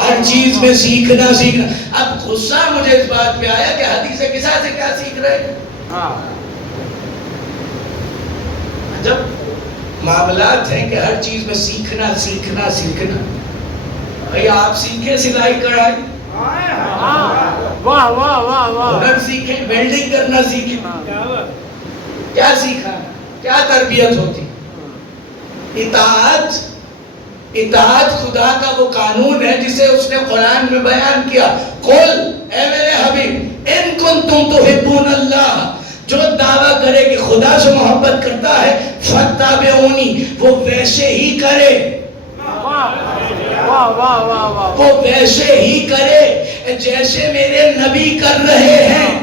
ہر چیز میں سیکھنا سیکھنا۔ اب غصہ مجھے اس بات پہ آیا کہ حدیث کسا سے کیا سیکھ رہے ہیں؟ جب معاملات ہیں کہ ہر چیز میں سیکھنا سیکھنا سیکھنا، بھئی آپ سیکھیں سلائی کڑھائی، ہنر سیکھیں، ویلڈنگ کرنا سیکھیں، کیا سیکھا؟ کیا تربیت ہوتی؟ اطاعت خدا کا وہ قانون ہے جسے اس نے قرآن میں بیان کیا۔ قل اے میرے حبیب ان کنتم تحبون اللہ، جو دعویٰ کرے کہ خدا سے محبت کرتا ہے، فاتبعونی، وہ ویسے ہی کرے، وہ ویسے ہی کرے جیسے میرے نبی کر رہے ہیں۔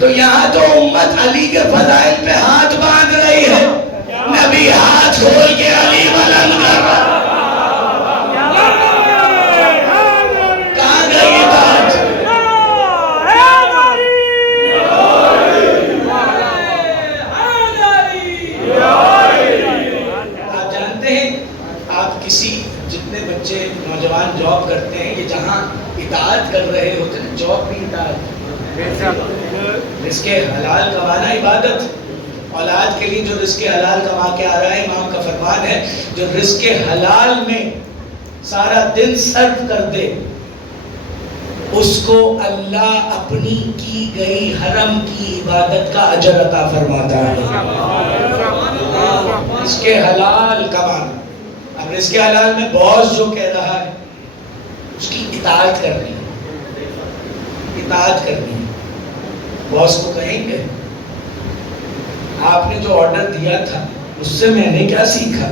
تو یہاں تو امت علی کے فضائل پہ ہاتھ باندھ رہی ہے، نبی ہاتھ کھول کے علی بلند کر رہا۔ کہاں گئی بات؟ آپ جانتے ہیں، آپ کسی جتنے بچے نوجوان جاب کرتے ہیں، یہ جہاں اطاعت کر رہے ہوتے ہیں، جاب بھی اطاعت، رزق حلال کمانا عبادت۔ اولاد کے لیے جو رزق حلال کما کے آ رہا ہے، امام کا فرمان ہے جو رزق حلال میں سارا دن صرف کر دے، اس کو اللہ اپنی کی گئی حرم کی عبادت کا اجر عطا فرماتا ہے۔ رزق حلال کمانا، اب رزق حلال میں باس جو کہہ رہا ہے اس کی اطاعت کرنی ہے، اطاعت کرنی ہے. باس کو کہیں گے آپ نے جو آرڈر دیا تھا اس سے میں نے کیا سیکھا؟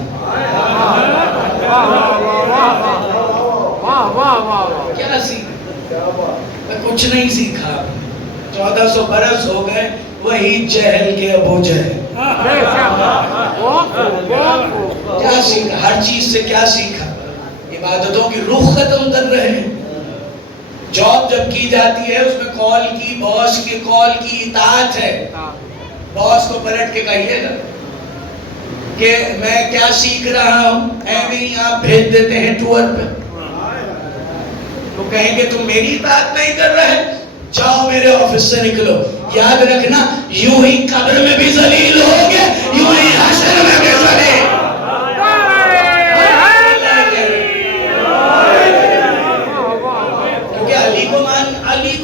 کیا سیکھا؟ میں کچھ نہیں سیکھا. 1400 برس ہو گئے وہی جہل کے ابو جہل. کیا سیکھا؟ ہر چیز سے کیا سیکھا؟ عبادتوں کی رخ ختم کر رہے ہیں. جاب جب کی جاتی ہے اس میں کال کی، باس کی کال کی اطاعت ہے. باس کو پلٹ کے کہیے گا کہ میں کیا سیکھ رہا ہوں، ایویں ہی آپ بھیج دیتے ہیں ٹور پہ. تو کہیں گے تم میری اطاعت نہیں کر رہے، جاؤ میرے آفس سے نکلو. یاد رکھنا یوں ہی قبر میں بھی ذلیل ہوگے، یوں ہی حشر میں بھی ذلیل. کیونکہ علی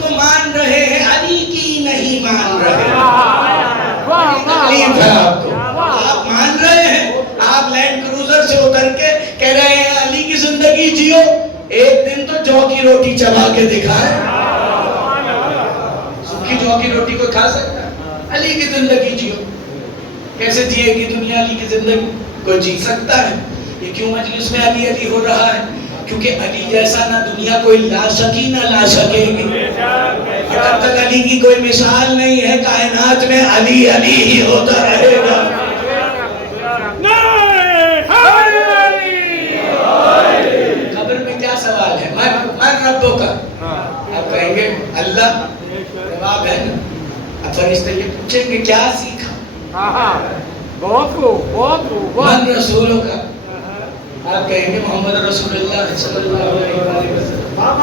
کو مان رہے ہیں، علی کی نہیں مان رہے. تکلیف ہے آپ کو. آپ مان رہے ہیں، آپ لینڈ کروزر سے اتر کے کہہ رہے ہیں علی کی زندگی جیو. ایک دن تو جو کی روٹی چبا کے دکھائیں. سوکھی جو کی روٹی کو کھا سکتا ہے؟ علی کی زندگی جیو. کیسے جیے گی دنیا علی کی زندگی؟ کوئی جی سکتا ہے؟ یہ کیوں مجلس میں علی علی ہو رہا ہے؟ کیونکہ علی جیسا نہ دنیا کوئی لا سکی نہ لا سکے گی. جب تک علی کی کوئی مثال نہیں ہے کائنات میں علی علی ہی ہوتا رہے گا. قبر میں کیا سوال ہے؟ من ربوں کا. آپ کہیں گے اللہ، جواب ہے نا. اب فرشتے یہ پوچھیں گے کیا سیکھا؟ من رسولوں کا. آپ کہیں گے محمد رسول اللہ صلی اللہ علیہ وسلم. اب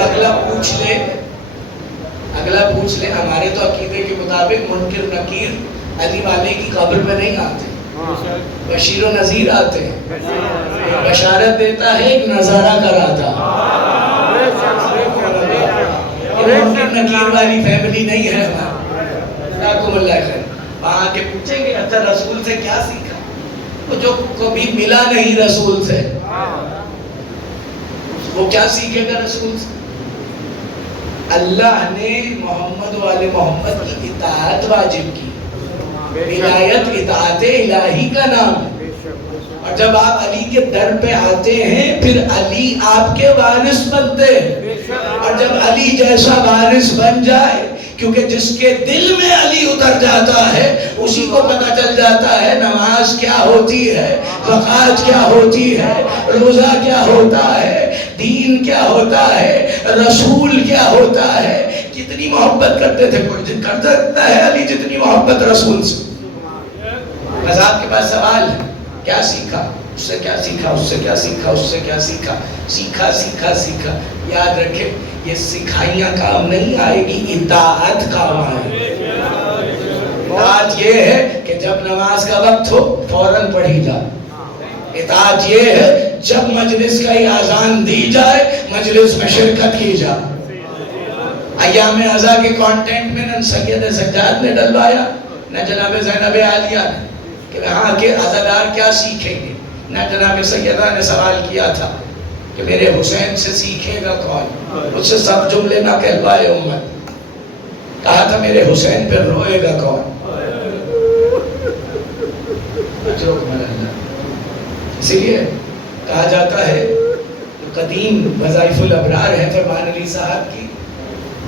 اگلا پوچھ لے ہمارے تو عقیدے کے مطابق منکر نکیر علی والے کی قبر پہ نہیں آتے، بشیر و نذیر آتے ہیں. بشارت دیتا ہے، ایک نظارہ کراتا. یہ منکر نکیر والی فیملی نہیں ہے ہماری. اللہ خیر. وہاں کے پوچھیں گے اچھا رسول سے کیا سیکھا؟ وہ جو کبھی ملا نہیں رسول سے، وہ کیا سیکھے گا رسول سے؟ اللہ نے محمد والے محمد کی اطاعت واجب کی. ولایت اطاعت الہی کا نام ہے. اور جب آپ علی کے در پہ آتے ہیں پھر علی آپ کے وارث بنتے ہیں. اور جب علی جیسا وارث بن جائے، کیونکہ جس کے دل میں علی اتر جاتا ہے اسی کو پتہ چل جاتا ہے نماز کیا ہوتی ہے، زکوٰۃ کیا ہوتی ہے، روزہ کیا ہوتا ہے، دین کیا ہوتا ہے، رسول کیا ہوتا ہے. کتنی محبت کرتے تھے، کوئی کر سکتا ہے علی جتنی محبت رسول سے. بس آپ کے پاس سوال ہے کیا سیکھا؟ اس سے کیا سیکھا؟ اس سے کیا سیکھا؟ اس سے کیا سیکھا؟ سیکھا سیکھا سیکھا. یاد رکھیں یہ سکھائیاں کام نہیں آئے گی، اطاعت کام آئے گی. اطاعت یہ ہے کہ جب نماز کا وقت ہو فوراً پڑھی جائے. اطاعت یہ ہے جب مجلس کا اذان دی جائے مجلس میں شرکت کی جائے. ایام ازا کے کانٹینٹ میں نہ سید سجاد نے ڈلوایا نہ جناب زینب عالیہ نے کہ وہاں کے عزادار کیا سیکھیں گے، نہ جناب سیدہ نے سوال کیا تھا کہ میرے حسین سے سیکھے گا کون. اس سے سب جملے نہ کہلوائے امت. کہا تھا میرے حسین پہ روئے گا کون. اسی لیے کہا جاتا ہے قدیم وظائف الابرار ہے فرمان علی صاحب کی،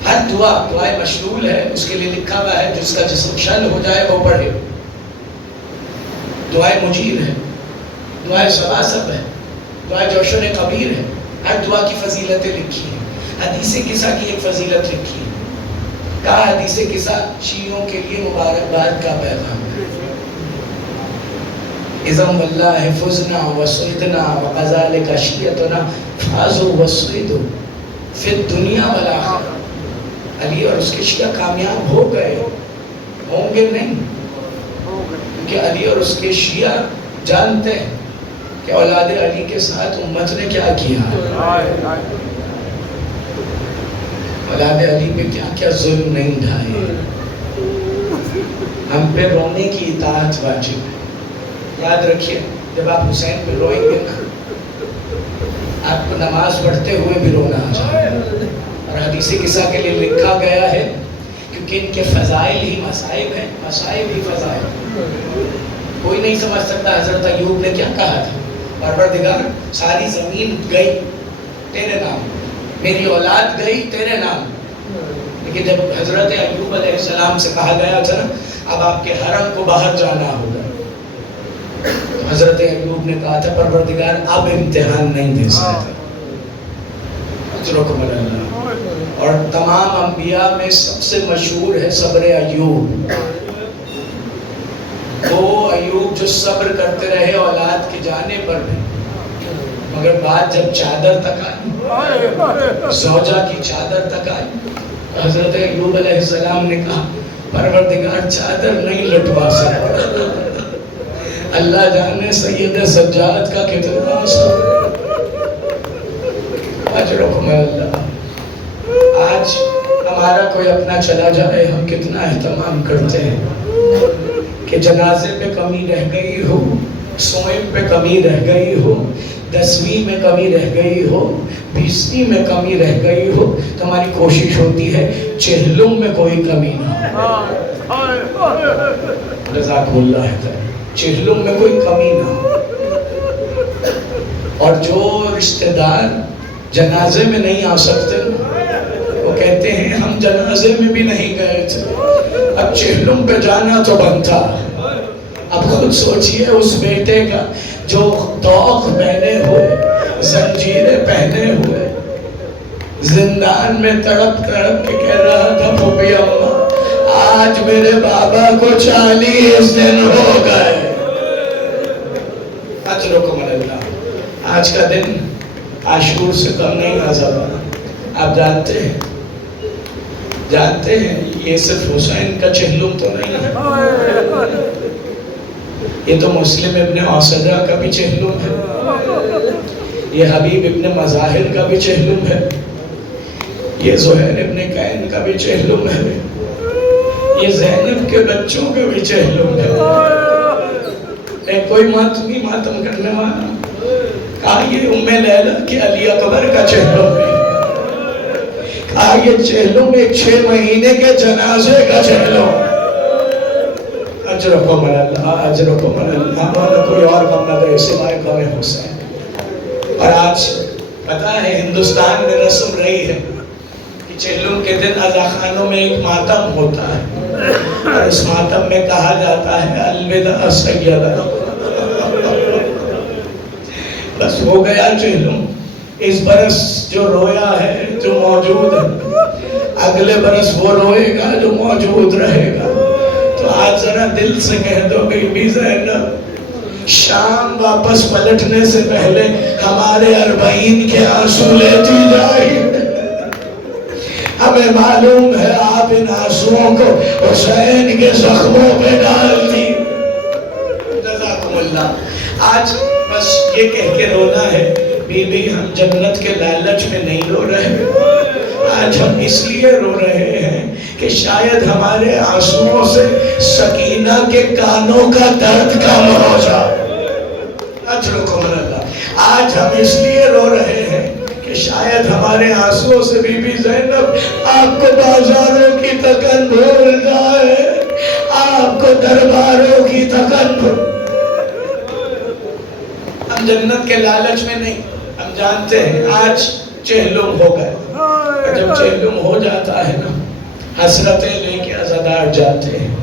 ہر دعائے مشلول ہے. اس کے لیے لکھا ہوا ہے جس کا جسم شل ہو جائے وہ پڑھے. دعائے مجیر ہے، دعائے سباسب ہے، دعائے جوشن کبیر ہے. ہر دعا کی فضیلتیں لکھی ہیں. حدیث قصہ کی ایک فضیلت لکھی ہے. کہا حدیث قصہ شیعوں کے لیے مبارکباد کا پیغام ہے. اذن واللہ فزنا وسعدنا وقذالک شیعتنا فازوا وسعدوا فی الدنیا والآخرہ. علی اور اس کے شیعہ کامیاب ہو گئے، ہوں گے نہیں، کیونکہ علی اور اس کے شیعہ جانتے ہیں کہ اولاد علی کے ساتھ امت نے کیا کیا، اولاد علی پہ کیا کیا ظلم نہیں ڈھائے. ہم پہ رونے کی اطاعت واجب ہے. یاد رکھیے جب آپ حسین پہ روئیں گے نا آپ کو نماز پڑھتے ہوئے بھی رونا آ جائے گا. اور حدیثی قصہ کے لیے لکھا گیا ہے کیونکہ ان کے فضائل ہی مصائب ہیں، مصائب ہی فضائل. کوئی نہیں سمجھ سکتا حضرت ایوب نے کیا کہا تھا، پروردگار ساری زمین گئی تیرے نام، میری اولاد گئی تیرے نام. لیکن جب حضرت ایوب علیہ السلام سے کہا گیا تھا نا اب آپ کے حرم کو باہر جانا ہوگا، تو حضرت ایوب نے کہا تھا پروردگار اب امتحان نہیں دے سکتا. اجرکم اللہ. اور تمام انبیاء میں سب سے مشہور ہے صبر ایوب. وہ ایوب جو صبر کرتے رہے اولاد کے جانے پر بھی، مگر بات جب چادر تک آئی، زوجہ کی چادر تک آئی، حضرت ایوب علیہ السلام نے کہا پروردگار چادر نہیں لٹوا سکتا. اللہ جانے سید سجاد کا کتنا اجرکم اللہ. آج ہمارا کوئی اپنا چلا جائے ہم کتنا اہتمام کرتے ہیں کہ جنازے پہ کمی رہ گئی ہو، سوئم پہ کمی رہ گئی ہو، 10ویں میں کمی رہ گئی ہو، 20ویں میں کمی رہ گئی ہو، تو ہماری کوشش ہوتی ہے چہلم میں کوئی کمی نہ ہو. جزاک اللہ خیر. چہلم میں کوئی کمی نہ ہو. اور جو رشتہ دار جنازے میں نہیں آ سکتے وہ کہتے ہیں ہم جنازے میں بھی نہیں گئے تھے، اب چہلم پہ جانا تو بنتا. اب خود سوچئے اس بیٹے کا جو توق پہنے ہوئے، زنجیریں پہنے ہوئے، زندان میں تڑپ تڑپ کے کہہ رہا تھا پھوپھی اماں آج میرے بابا کو 40 دن ہو گئے. اجرکم اللہ. آج کا دن عاشور سے کم نہیں آزاد. آپ جانتے ہیں یہ صرف حسین کا چہلم تو نہیں ہے، یہ تو مسلم ابن عوسجہ کا بھی چہلم ہے، یہ حبیب ابن مظاہر کا بھی چہلم ہے، یہ زہیر ابن قین کا بھی چہلم ہے، یہ زینب کے بچوں کا بھی چہلم ہے. ایک کوئی ماتم کرنے والا کہا یہ ام لیلہ کے علی اکبر کا چہلم ہے، کہا یہ چہلم ایک 6 مہینے کے جنازے کا چہلم. اجرکم اللہ. اجرکم اللہ. ہمارا کوئی اور غم نہ دے سوائے غم حسین. اور آج پتہ ہے ہندوستان میں رسم رہی ہے کہ چہلم کے دن عزاخانوں میں ایک ماتم ہوتا ہے اور اس ماتم میں کہا جاتا ہے الوداع سیدہ. بس ہو گیا چہلم. اس برس جو رویا ہے، جو موجود ہے، اگلے برس وہ روئے گا جو موجود رہے گا. تو آج ذرا دل سے کہہ دو بی بی زینب شام واپس پلٹنے سے پہلے ہمارے 40 کے آنسو لیتی جائیں. ہمیں معلوم ہے آپ ان آنسوؤں کو حسین کے زخموں پہ ڈالتی. جزاکم اللہ. آج بس یہ کہہ کے رونا ہے بی بی ہم جنت کے لالچ میں نہیں رو رہے، آج ہم اس لیے رو رہے ہیں کہ شاید ہمارے آنسوؤں سے سکینہ کے کانوں کا درد کم ہو جائے. اجرکم اللہ. آج ہم اس لیے رو رہے ہیں کہ شاید ہمارے آنسوؤں سے بی بی زینب آپ کو بازاروں کی تکن بھول جائے، آپ کو درباروں کی تکن بھول. ہم جنت کے لالچ میں نہیں، ہم جانتے ہیں آج چہلم ہو گئے. جب چہلم ہو جاتا ہے نا حسرتیں لے کے عزادار جاتے ہیں.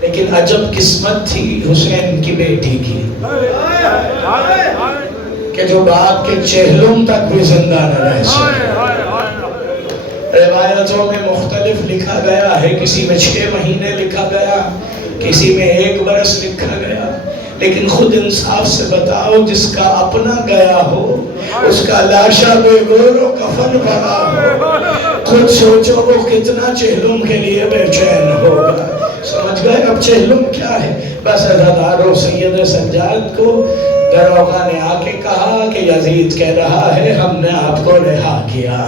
لیکن عجب قسمت تھی حسین کی بیٹی کی کہ جو باپ کے چہلم تک بھی زندہ نہ رہ سکے. روایتوں میں مختلف لکھا گیا ہے، کسی میں 6 مہینے لکھا گیا، کسی میں 1 برس لکھا گیا. لیکن خود انصاف سے بتاؤ جس کا اپنا گیا ہو اس کا لاشا بے گور و کفن بنا ہو، خود سوچو وہ کتنا چہلم کے لیے بے چین ہوگا. سمجھ گئے اب چہلم کیا ہے؟ بس عزادارو سید سجاد کو دروغہ نے آ کے کہا کہ یزید کہہ رہا ہے ہم نے آپ کو رہا کیا.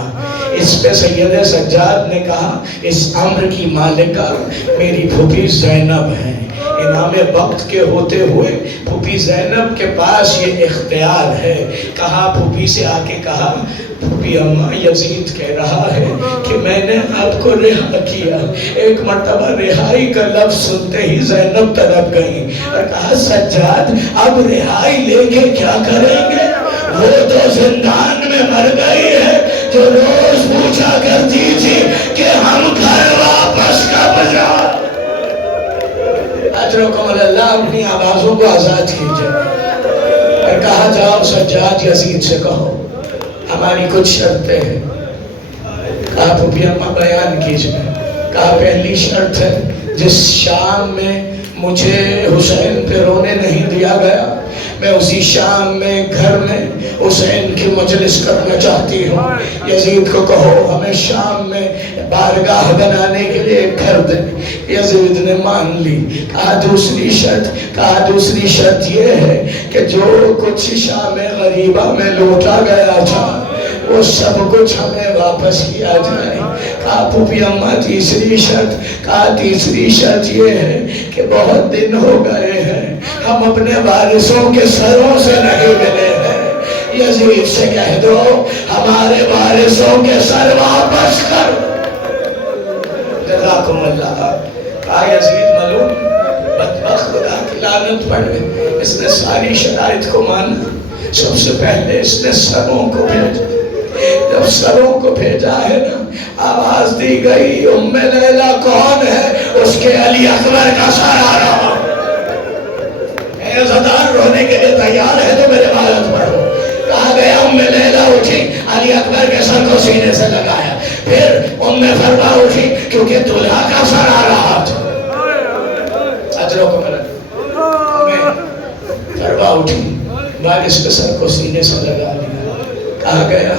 اس پہ سید سجاد نے کہا اس امر کی مالکہ میری پھوپھی زینب ہیں. امام وقت کے ہوتے ہوئے پھوپھی زینب کے پاس یہ اختیار ہے. کہا پھوپھی سے آ کے کہا پھوپھی اماں یزید کہہ رہا ہے کہ میں نے آپ کو رہا کیا. ایک مرتبہ رہائی کا لفظ سنتے ہی زینب تڑپ گئی اور کہا سجاد اب رہائی لے کے کیا کریں گے؟ وہ تو زندان میں مر گئی ہے جو روز پوچھا کرتی تھی کہ ہم گھر واپس کب جائیں. اجرکم اللہ اپنی آوازوں کو آزاد کیجئے. اور کہا جاؤ سجاد یزید سے کہو ہماری کچھ شرطیں ہیں. کہا پھوپھی اماں بیان کیجئے. کہا پہلی شرط ہے جس شام میں مجھے حسین پہ رونے نہیں دیا گیا میں اسی شام میں گھر میں حسین کی مجلس کرنا چاہتی ہوں. یزید کو کہو ہمیں شام میں بارگاہ بنانے کے لیے گھر دیں. یزید نے مان لی. کہا دوسری شرط یہ ہے کہ جو کچھ شام غریبہ میں لوٹا گیا تھا وہ سب کچھ ہمیں واپس کیا جائے. کہا پھوپھی اماں تیسری شرط. کہا تیسری شرط یہ ہے کہ بہت دن ہو گئے ہیں ہم اپنے وارثوں کے سروں سے نہیں ملے ہیں. یزید سے کہہ دو ہمارے وارثوں کے سر واپس کر. جزاکم اللہ. کہا یزید ملعون بدبخت خدا کی لعنت پڑے اس نے ساری شرائط کو مانا. سب سے پہلے اس نے سروں کو بھیجا. جب سروں کو بھیجا ہے نا آواز دی گئی ام لیلہ کون ہے؟ اس کے علی اکبر کا سر آ رہا. عزادار رونے کے لیے تیار ہے تو میرے بارت پڑھو. کہا گیا ام لیلہ اٹھی علی اکبر کے سر کو سینے سے لگایا. پھر ام فروا اٹھی کیونکہ دلہا کا سر آ رہا تھا. اجروں کو ملک فروا اٹھی وارث کے سر کو سینے سے لگا لیا. کہا گیا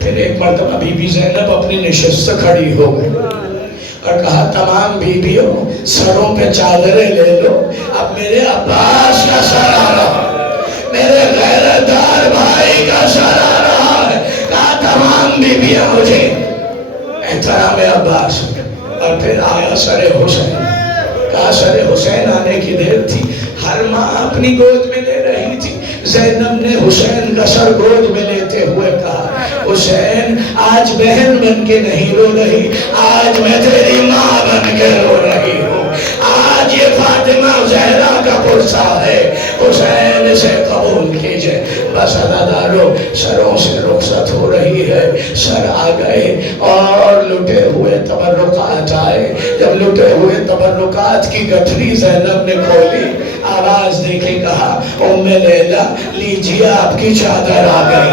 پھر ایک مرتبہ بی بی زینب اپنی نشست سے کھڑی ہو گئی اور کہا تمام بیویوں سروں پہ چادریں لے لو. اب میرے عباس کا سر آ رہا میرے غیرتدار بھائی کا سر آ رہا ہے. کہا تمام بیویاں اٹھی احترام عباس. اور پھر آیا سر حسین. کہا سر حسین آنے کی دیر تھی. ہر ماں اپنی گود میں لے رہی تھی. زینب نے حسین کا سر گود میں لیتے ہوئے کہا حسین آج بہن بن کے نہیں رو رہی آج میں تیری ماں بن کے رو رہی ہوں. آج یہ فاطمہ زہرا کا پرسہ ہے. حسین سے قبول کیجئے. بس عزادارو سروں سے رخصت ہو رہی ہے. سر آ گئے اور لٹے ہوئے تبرکات آئے. جب لٹے ہوئے تبرکات کی گٹھری زینب نے کھولی آواز دے کے کہا ام لیلہ لیجیے آپ کی چادر آ گئی.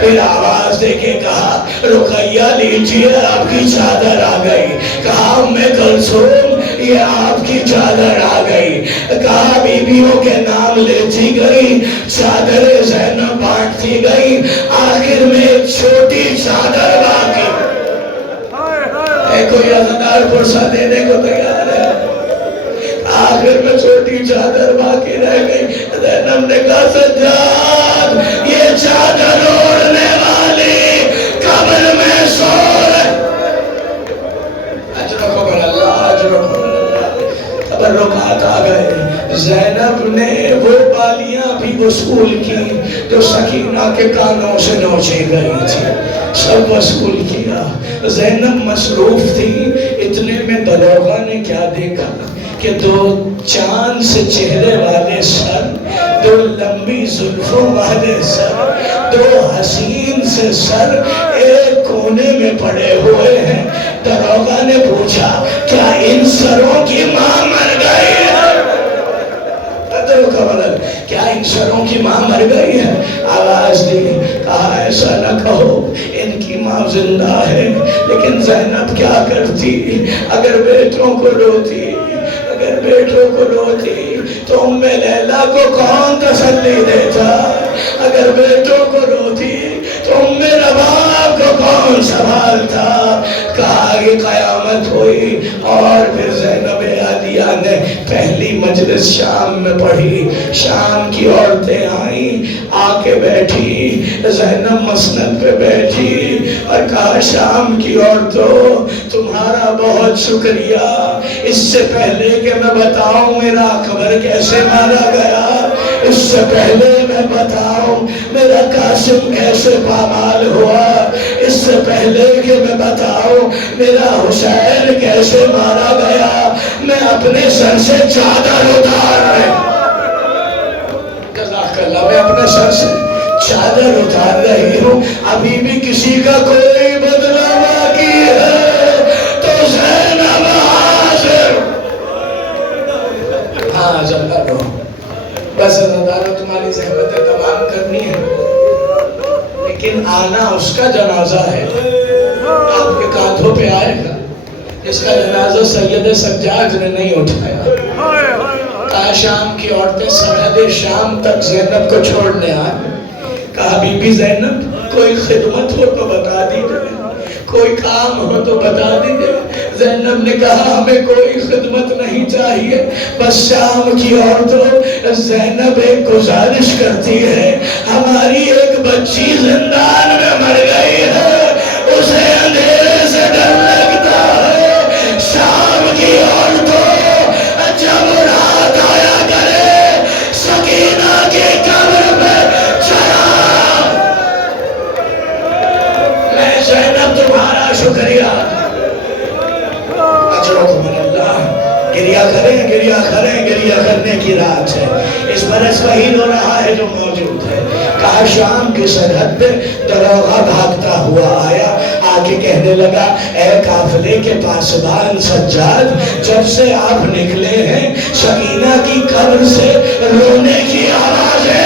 پھر آواز دے کے کہا رقیہ لیجیے آپ کی چادر آ گئی. کہا ام کلثوم یہ آپ کی چادر آ گئی. کہا بیویوں کے نام لیتی گئی چادر زینب بانٹتی گئی. آخر میں ایک چھوٹی چادر باقی کوئی عزادار پرسہ دینے کو تیار ہے. آخر میں چھوٹی چادر باقی رہ گئی. زینب نے کہا سجاد یہ چادر اوڑھنے والی قبر میں سو رہے. اجرکم اللہ اجرکم اللہ. تبرکات آ گئے. زینب نے وہ بالیاں بھی وصول کی جو سکینہ کے کانوں سے نوچی گئی تھی. سب وصول کیا. زینب مصروف تھی. اتنے میں دروغہ نے کیا دیکھا کہ دو چاند سے چہرے والے سر دو لمبی زلفوں والے سر دو حسین سے سر ایک کونے میں پڑے ہوئے ہیں. دروغہ نے پوچھا کیا ان سروں کی ماں مر گئی ہے؟ کیا ان سروں کی ماں مر گئی ہے؟ آواز دی. کہا ایسا نہ کہو ان کی ماں زندہ ہے. لیکن زینب کیا کرتی اگر بیٹوں کو روتی تو ام لیلہ کو کون تسلی دیتا؟ اگر بیٹوں کو روتی تو ام رباب کو کون سنبھالتا؟ کہا کہ قیامت ہوئی اور پھر زینب عالیہ سکریا نے پہلی مجلس شام میں پڑھی. شام کی عورتیں آئیں, آ کے بیٹھی, زینب مسند پہ بیٹھی اور کہا شام کی عورتوں تمہارا بہت شکریہ. اس سے پہلے کہ میں بتاؤں میرا اکبر کیسے مارا گیا, اس سے پہلے میں بتاؤں میرا قاسم کیسے پامال ہوا, اس سے پہلے کہ میں بتاؤں میرا حسین کیسے مارا گیا, میں اپنے سر سے چادر اتار رہی میں اپنے سر سے چادر اتار رہی ہوں. ابھی بھی کسی کا کوئی بدلہ باقی ہے تو زینب حاضر. ہاں جلدہ دو بس ازادارہ تمہاری زحمتیں تمام کرنی ہے, لیکن آنا اس کا جنازہ ہے آپ کے کاندھوں پہ آئے گا جس کا جنازہ سید سجاد نے نہیں اٹھایا. کہا شام کی عورتیں سرحد شام تک زینب کو چھوڑنے آئے. کہا بی بی زینب کوئی خدمت ہو تو بتا دیجئے, کوئی کام ہو تو بتا دیجئے. زینب نے کہا ہمیں کوئی خدمت نہیں چاہیے, بس شام کی عورتوں زینب ایک گزارش کرتی ہے, ہماری ایک بچی زندان میں مر گئی ہے, اسے اندھیرے سے ڈر لگتا ہے. شام کی عورتوں جب رات آیا کرے سکینہ کی قبر پہ چڑھا, میں زینب تمہارا شکریہ. اجرکم اللہ. گریہ کریں گریہ کریں, گریہ کرنے کی رات ہے. اس برس وحید ہو رہا ہے جو موجود ہے. کہا شام کی سرحد پہ دروغہ بھاگتا ہوا آیا, آگے کہنے لگا اے قافلے کے پاسبان سجاد, جب سے آپ نکلے ہیں سکینہ کی قبر سے رونے کی آوازیں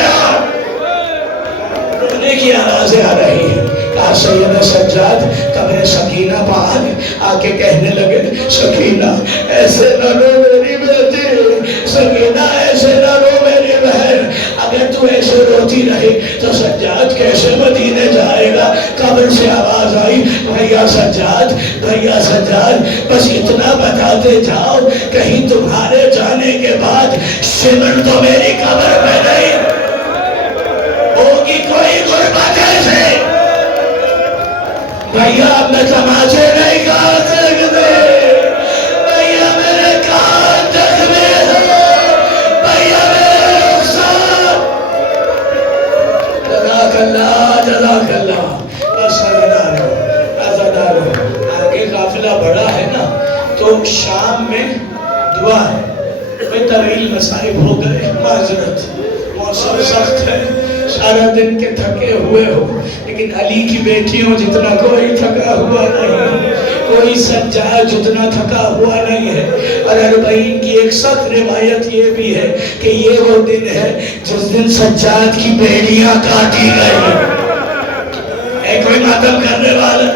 آ رہی ہیں. کہا سید سجاد قبر سکینہ پہ آگے کہنے لگے سکینہ ایسے نہ رو میری بیٹی, سکینہ ایسے نہ رو میری بہن, اگر تو ایسے روتی رہی تو سجاد کیسے مدینے جائے گا. قبر سے آواز آئی بھیا سجاد, بھیا سجاد بس اتنا بتاتے جاؤ کہیں تمہارے جانے کے بعد سمن تو میری قبر میں نہیں ہوگی کوئی غربت ایسے. بھیا میں تماچے نہیں گا سکتے, بھیا میرے کان زخمی ہیں, بھیا میرے رخسار. جزاک اللہ جزاک اللہ. بس عزادار ہو. آگے قافلہ بڑا ہے نا تو شام میں دعا ہے. کوئی طویل مصائب ہو گئے, معذرت, موسم سخت ہے, سارا دن کے تھکے ہوئے ہو, لیکن علی کی بیٹیوں جتنا کوئی تھکا ہوا نہیں, کوئی سجاد جتنا تھکا ہوا نہیں ہے. اور اربعین کی ایک سخت روایت یہ بھی ہے کہ یہ وہ دن ہے جس دن سجاد کی بیڑیاں کاٹی گئی. اے کوئی ماتم کرنے والا,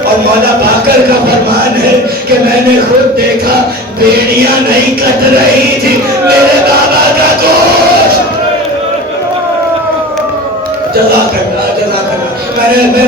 اور مولا باقر کا فرمان ہے کہ میں نے خود دیکھا بیڑیاں نہیں کٹ رہی تھی, میرے بابا کا گوشت. جزاک اللہ جزاک اللہ.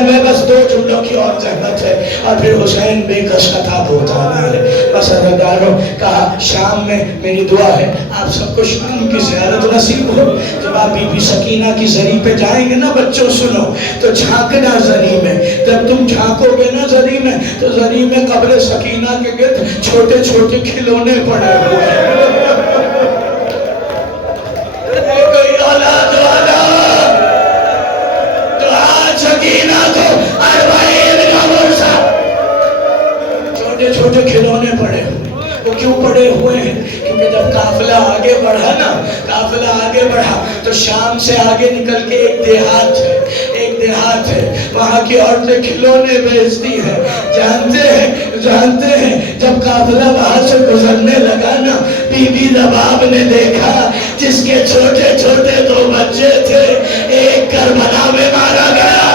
میں بس دو جملوں کی اور زحمت ہے اور پھر حسین بے کس کا تھا پہنچانا ہے. بس عزاداروں کہا شام میں میری دعا ہے آپ سب کو شام کی زیارت نصیب ہو. جب آپ بی بی سکینہ کی زری پہ جائیں گے نا بچوں سنو تو جھانکنا زری میں. جب تم جھانکو گے نا زری میں تو زری میں قبر سکینہ کے گرد چھوٹے چھوٹے کھلونے پڑے ہوئے ہیں. کوئی اولاد والا سکینہ کو اربعین کا ورثہ, چھوٹے چھوٹے کھلونے پڑے ہوئے. وہ کیوں پڑے ہوئے ہیں؟ کیونکہ جب قافلہ آگے بڑھا نا, قافلہ آگے بڑھا تو شام سے آگے نکل کے ایک دیہات ہے, وہاں کی عورتیں کھلونے بیچتی ہیں. جانتے ہیں جب قافلہ وہاں سے گزرنے لگا نا, بی بی رباب نے دیکھا جس کے چھوٹے چھوٹے دو بچے تھے, ایک کربلا میں مارا گیا,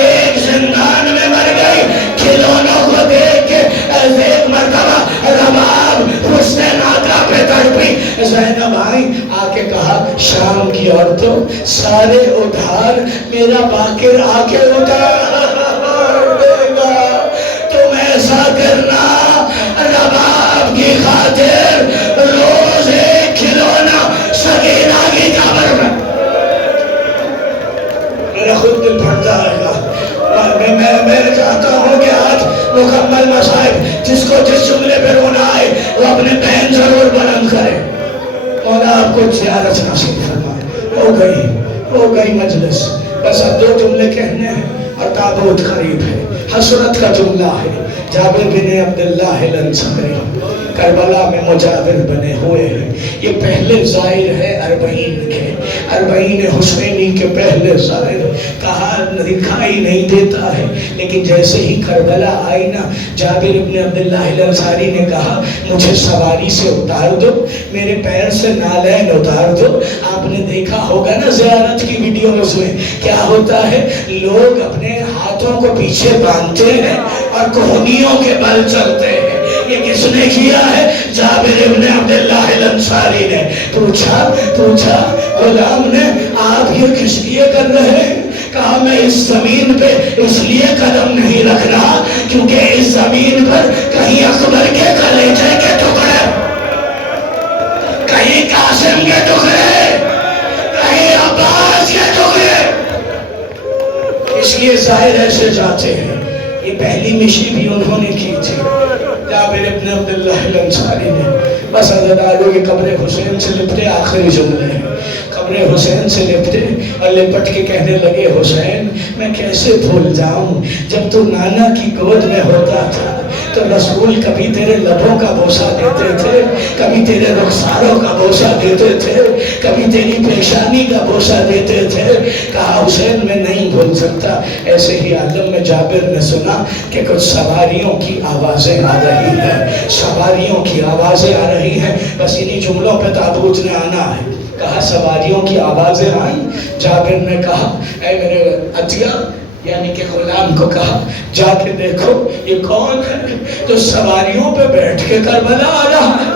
ایک زندان میں مر گئی. کھلونوں کو دیکھ کے ایک مرتبہ رباب حسن آقا پہ تڑپی. زینب آئی, آ کے کہا شام کی عورتوں سارے ادھار میرا باقر آ کے اتار دے گا, تم ایسا کرنا رباب کی کی خاطر روز ایک کھلونا سکینہ کی قبر میں. میرا خود دل پھٹتا ہے. میں چاہتا ہوں کہ آج مکمل مصائب جس کو جس جملے پہ رونا آئے وہ اپنے بہن ضرور بلند کرے. مولا آپ کو زیارت نصیب فرمائے. ہو گئی مجلس. بس اب 2 جملے کہنے ہیں اور تابوت قریب ہے. حسرت کا جملہ ہے. جابر بن عبداللہ الانصاری کربلا میں مجاور بنے ہوئے ہیں. یہ پہلے زائر ہے 40 کے 40 حسینی کے پہلے زائر. کہا دکھائی نہیں دیتا ہے لیکن جیسے ہی کربلا آئی نا جابر بن عبداللہ الانصاری نے کہا مجھے سواری سے اتار دو, میرے پیر سے نالین اتار دو. آپ نے دیکھا ہوگا نا زیارت کی ویڈیوز میں کیا ہوتا ہے, لوگ اپنے ہاتھوں کو پیچھے باندھتے ہیں اور کوہنیوں کے بل چلتے ہیں. یہ کس نے کیا ہے؟ جابر بن عبداللہ الانصاری نے. پوچھا غلام نے آپ یہ کس لیے کر رہے ہیں؟ کہا میں اس زمین پہ اس لیے قدم نہیں رکھ رہا کیونکہ اس زمین پر کہیں اکبر کے کلیجے کے ٹکڑے, کہیں قاسم کے ٹکڑے, کہیں عباس کے ٹکڑے, اس لیے ظاہر ایسے جاتے ہیں. یہ پہلی مشی بھی انہوں نے کی تھی جابر بن عبداللہ الانصاری نے. بس حضرت آلو کی قبر حسین سے لپٹے. آخری جملے ہیں. قبر حسین سے لپٹے اور لپٹ کے کہنے لگے حسین میں کیسے بھول جاؤں جب تو نانا کی گود میں ہوتا تھا تو رسول کبھی تیرے لبوں کا بوسہ دیتے تھے, کبھی تیرے رخساروں کا بوسہ دیتے تھے, کبھی تیری پیشانی کا بوسہ دیتے تھے. کہا حسین میں نہیں بھول سکتا. ایسے ہی عالم میں جابر نے سنا کہ کچھ سواریوں کی آوازیں آ رہی ہیں, سواریوں کی آوازیں آ رہی ہیں. بس انہی جملوں پہ تابوت نے آنا ہے. کہا سواریوں کی آوازیں آئیں. جابر نے کہا اے میرے عطیہ یعنی کہ غلام کو کہا جا کے دیکھو یہ کون ہے جو سواریوں پہ بیٹھ کے کربلا آ رہا ہے.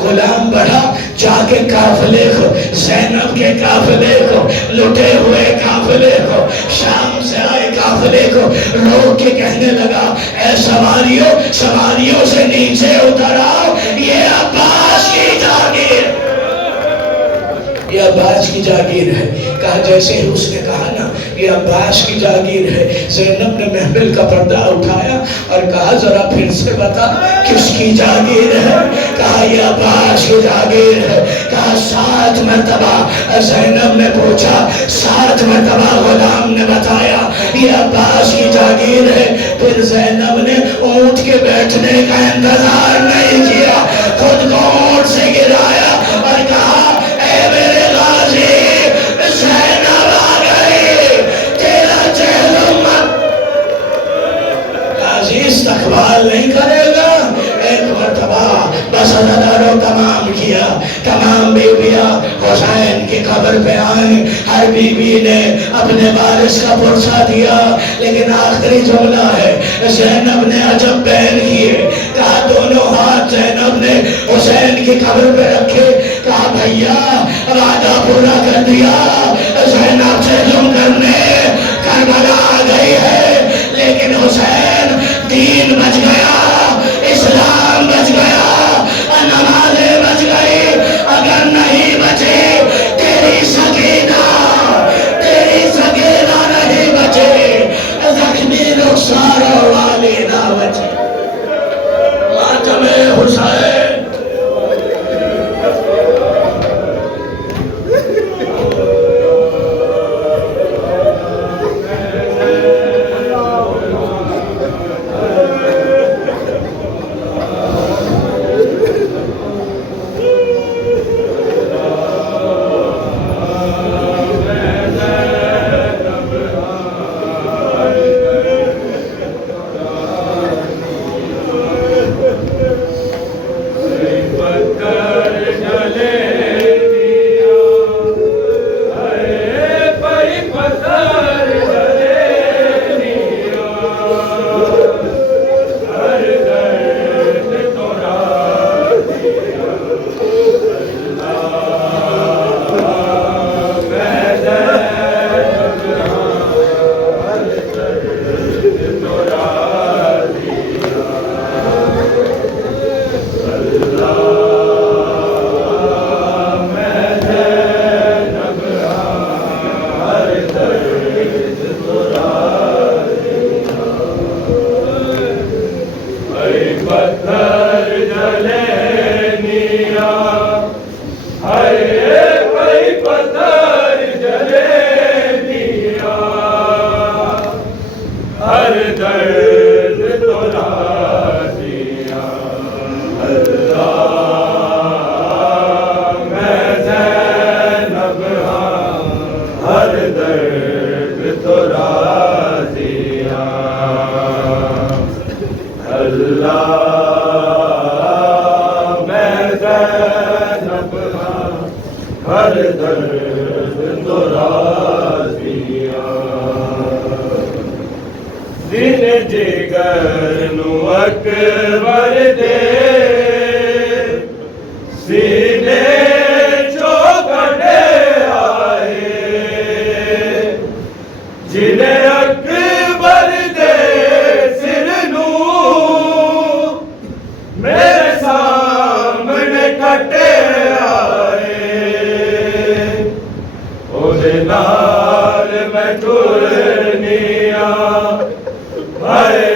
غلام بڑھا, جا کے قافلے کو, زینب کے قافلے کو, لٹے ہوئے قافلے کو, شام سے آئے قافلے کو روک کے کہنے لگا اے سواریوں سے نیچے اتر آؤ, یہ عباس کی جاگیر, یہ عباس کی جاگیر ہے. کہا جیسے ہی اس نے کہا نا یہ عباس کی جاگیر ہے, زینب نے محمل کا پردہ اٹھایا اور کہا ذرا پھر سے بتا کس کی جاگیر ہے؟ کہا یہ عباس کی جاگیر ہے. کہا 7 مرتبہ زینب نے پوچھا, 7 مرتبہ غلام نے بتایا یہ عباس کی جاگیر ہے. پھر زینب نے اونٹ کے بیٹھنے کا انتظار نہیں کیا, خود کو اونٹ سے گرایا اور کہا اے میرے غازی زینب آ گئی, تیرا چہل امت. غازی استقبال نہیں کرے گا. ایک مرتبہ بس اداروں تمام کیا, تمام بیویاں حسین کی قبر پہ آئیں. ہر بیوی نے اپنے وارث کا پرسہ دیا لیکن آخری جملہ ہے زینب نے عجب بین کیے. کہا دونوں ہاتھ زینب نے حسین کی قبر پہ رکھے. کہا بھیا وعدہ پورا کر دیا, زینب سے ظلم کرنے کربلا آ گئی ہے لیکن حسین دین بچ گیا, اسلام بچ گیا, نمازیں بچ گئی. اگر نہیں بچے تیری سکینہ نہیں بچے, زخمی رخساروں والی نہ بچے. ماتم حسین درد تو راضیاں اللہ میں زینب ہاں ہر درد تو راضیاں دل جگر نو اکبر دے سینے چوکڑے آئے جنہیں اکبر دے سر نو میرے سامنے کٹے آئے او دے نال میں ٹرنیاں ہائے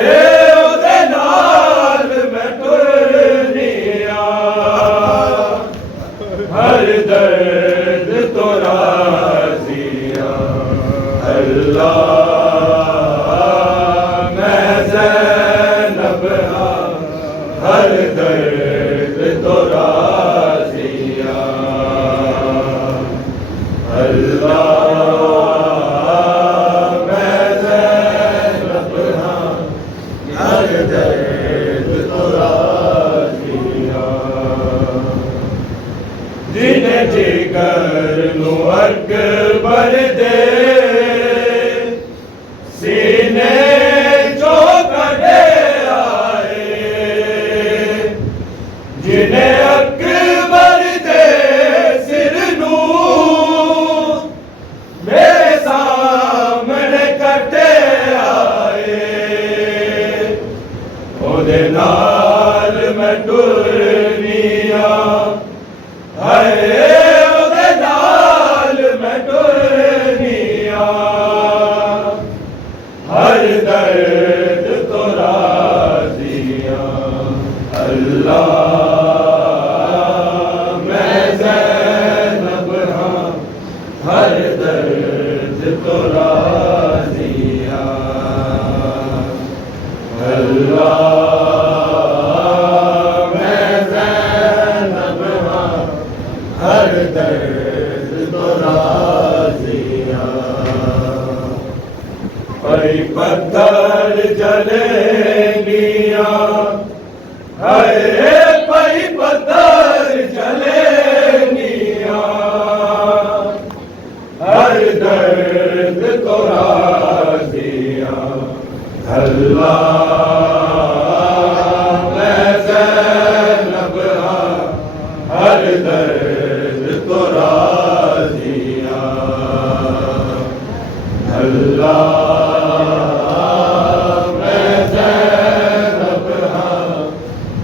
او دے نال میں ٹرنیاں ہر درد تو راضیاں اللہ میں زینب ہاں ہر درد تو راضیاں اللہ میں زینب ہاں ہر درد تو راضیاں دل جگر نو اکبر دے سینے چوکڑے آئے جنہیں اکبر دے سر نو میرے سامنے کٹے آئے او دے نال میں ٹرنیاں ہائے او دے نال میں ٹرنیاں ہر درد تو راضیاں اللہ میں زینب ہاں ہر درد تو راضیاں اللہ میں زینب ہاں ہر درد تو راضیاں پئی پتھر جلیں گیاں ہائے پئی پتھر جلیں گیاں ہر درد تو راضیاں اللہ میں زینب ہاں ہر درد تو راضیاں اللہ میں زینب ہاں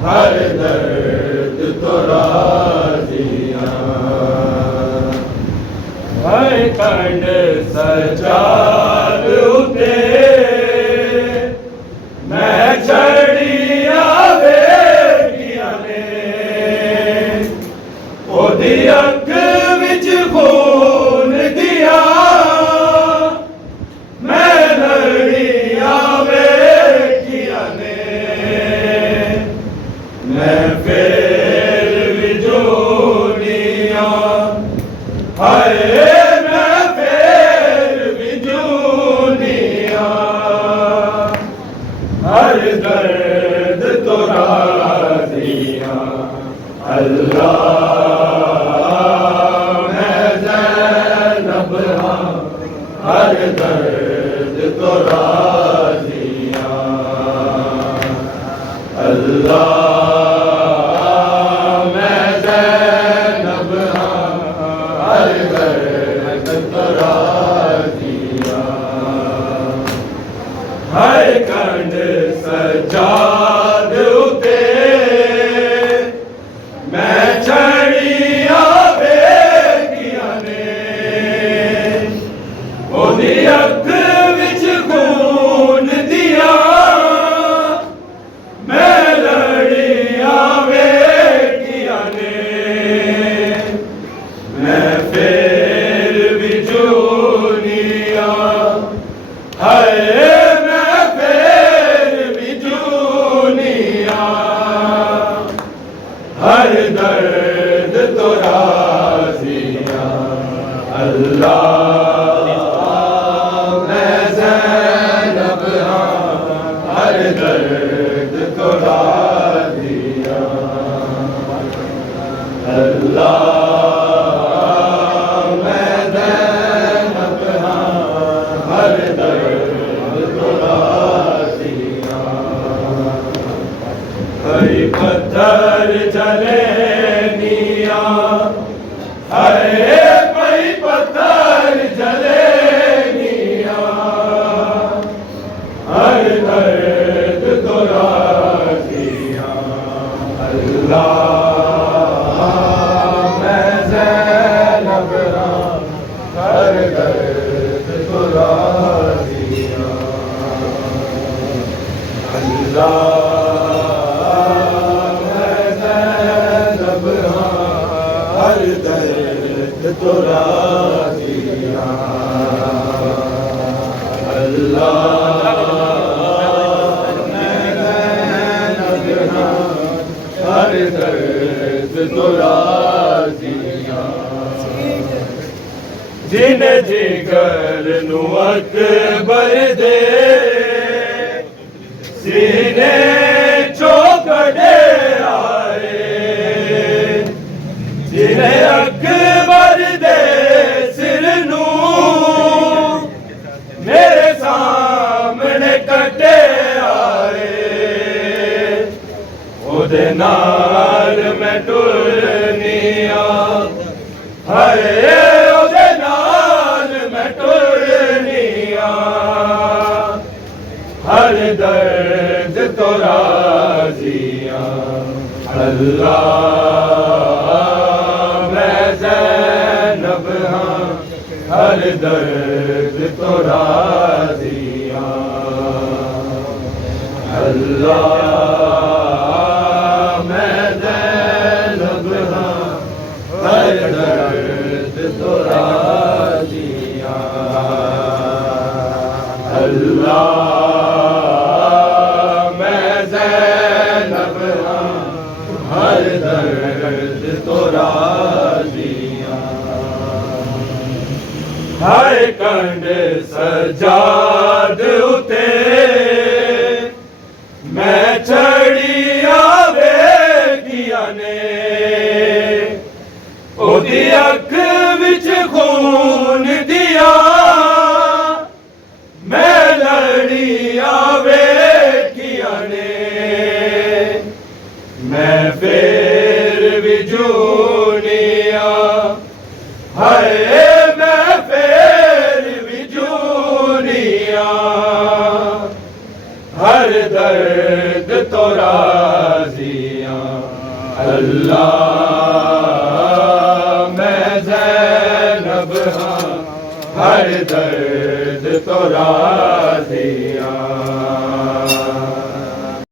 ہر درد تو راضیاں ہر کنڈ سجاد اتے میں چڑھیاں بیٹیاں نے او دی اکھ وچ خون دیا میں لڑیاں بیٹیاں نے میں پھر بھی جونیاں ہائے میں پھر بھی جونیاں ہر درد تو راضیاں اللہ میں زینب ہاں ہر درد تو راضیاں اللہ میں زینب ہاں ہر درد تو راضیاں ہر کنڈ سجاد اتے میں چڑھیاں بیٹیاں نے او دی اکھ وچ خون دیا میں لڑیاں بیٹیاں نے میں پھر بھی جونیاں ہائے میں پھر بھی جونیاں ہر درد تو راضیاں اللہ ہر درد تو راضیاں ہر پتھر جلے نیا ہر پتھر جلے نیا ہر درد تو راضیاں اللہ میں زینب ہاں ہر درد تو راضیاں اللہ تو راضیاں اللہ میں زینب ہاں ہر درد تو راضیاں جن جگر نو اکبر دے سینے چوکڑے آئے جنہیں اکبر دے سر نو میرے سامنے کٹے آئے او دے نال میں ٹرنیا ہائے او دے نال میں ٹرنیا ہر درد تو راضیاں اللہ زینب ہاں ہر درد تو راضیاں اللہ میں زینب ہاں ہر درد تو راضیاں اللہ میں زینب ہاں ہر درد تو راضیاں ہر کنڈ سجاد اتے میں چڑی آوے کیا نے او دی اکھ وچ خون دیا میں لڑی آوے کیا نے میں پھر بھی جونیا ہائے میں پھر بھی جونیا ہر درد تو راضیاں اللہ میں زینب ہاں ہر درد تو راضیاں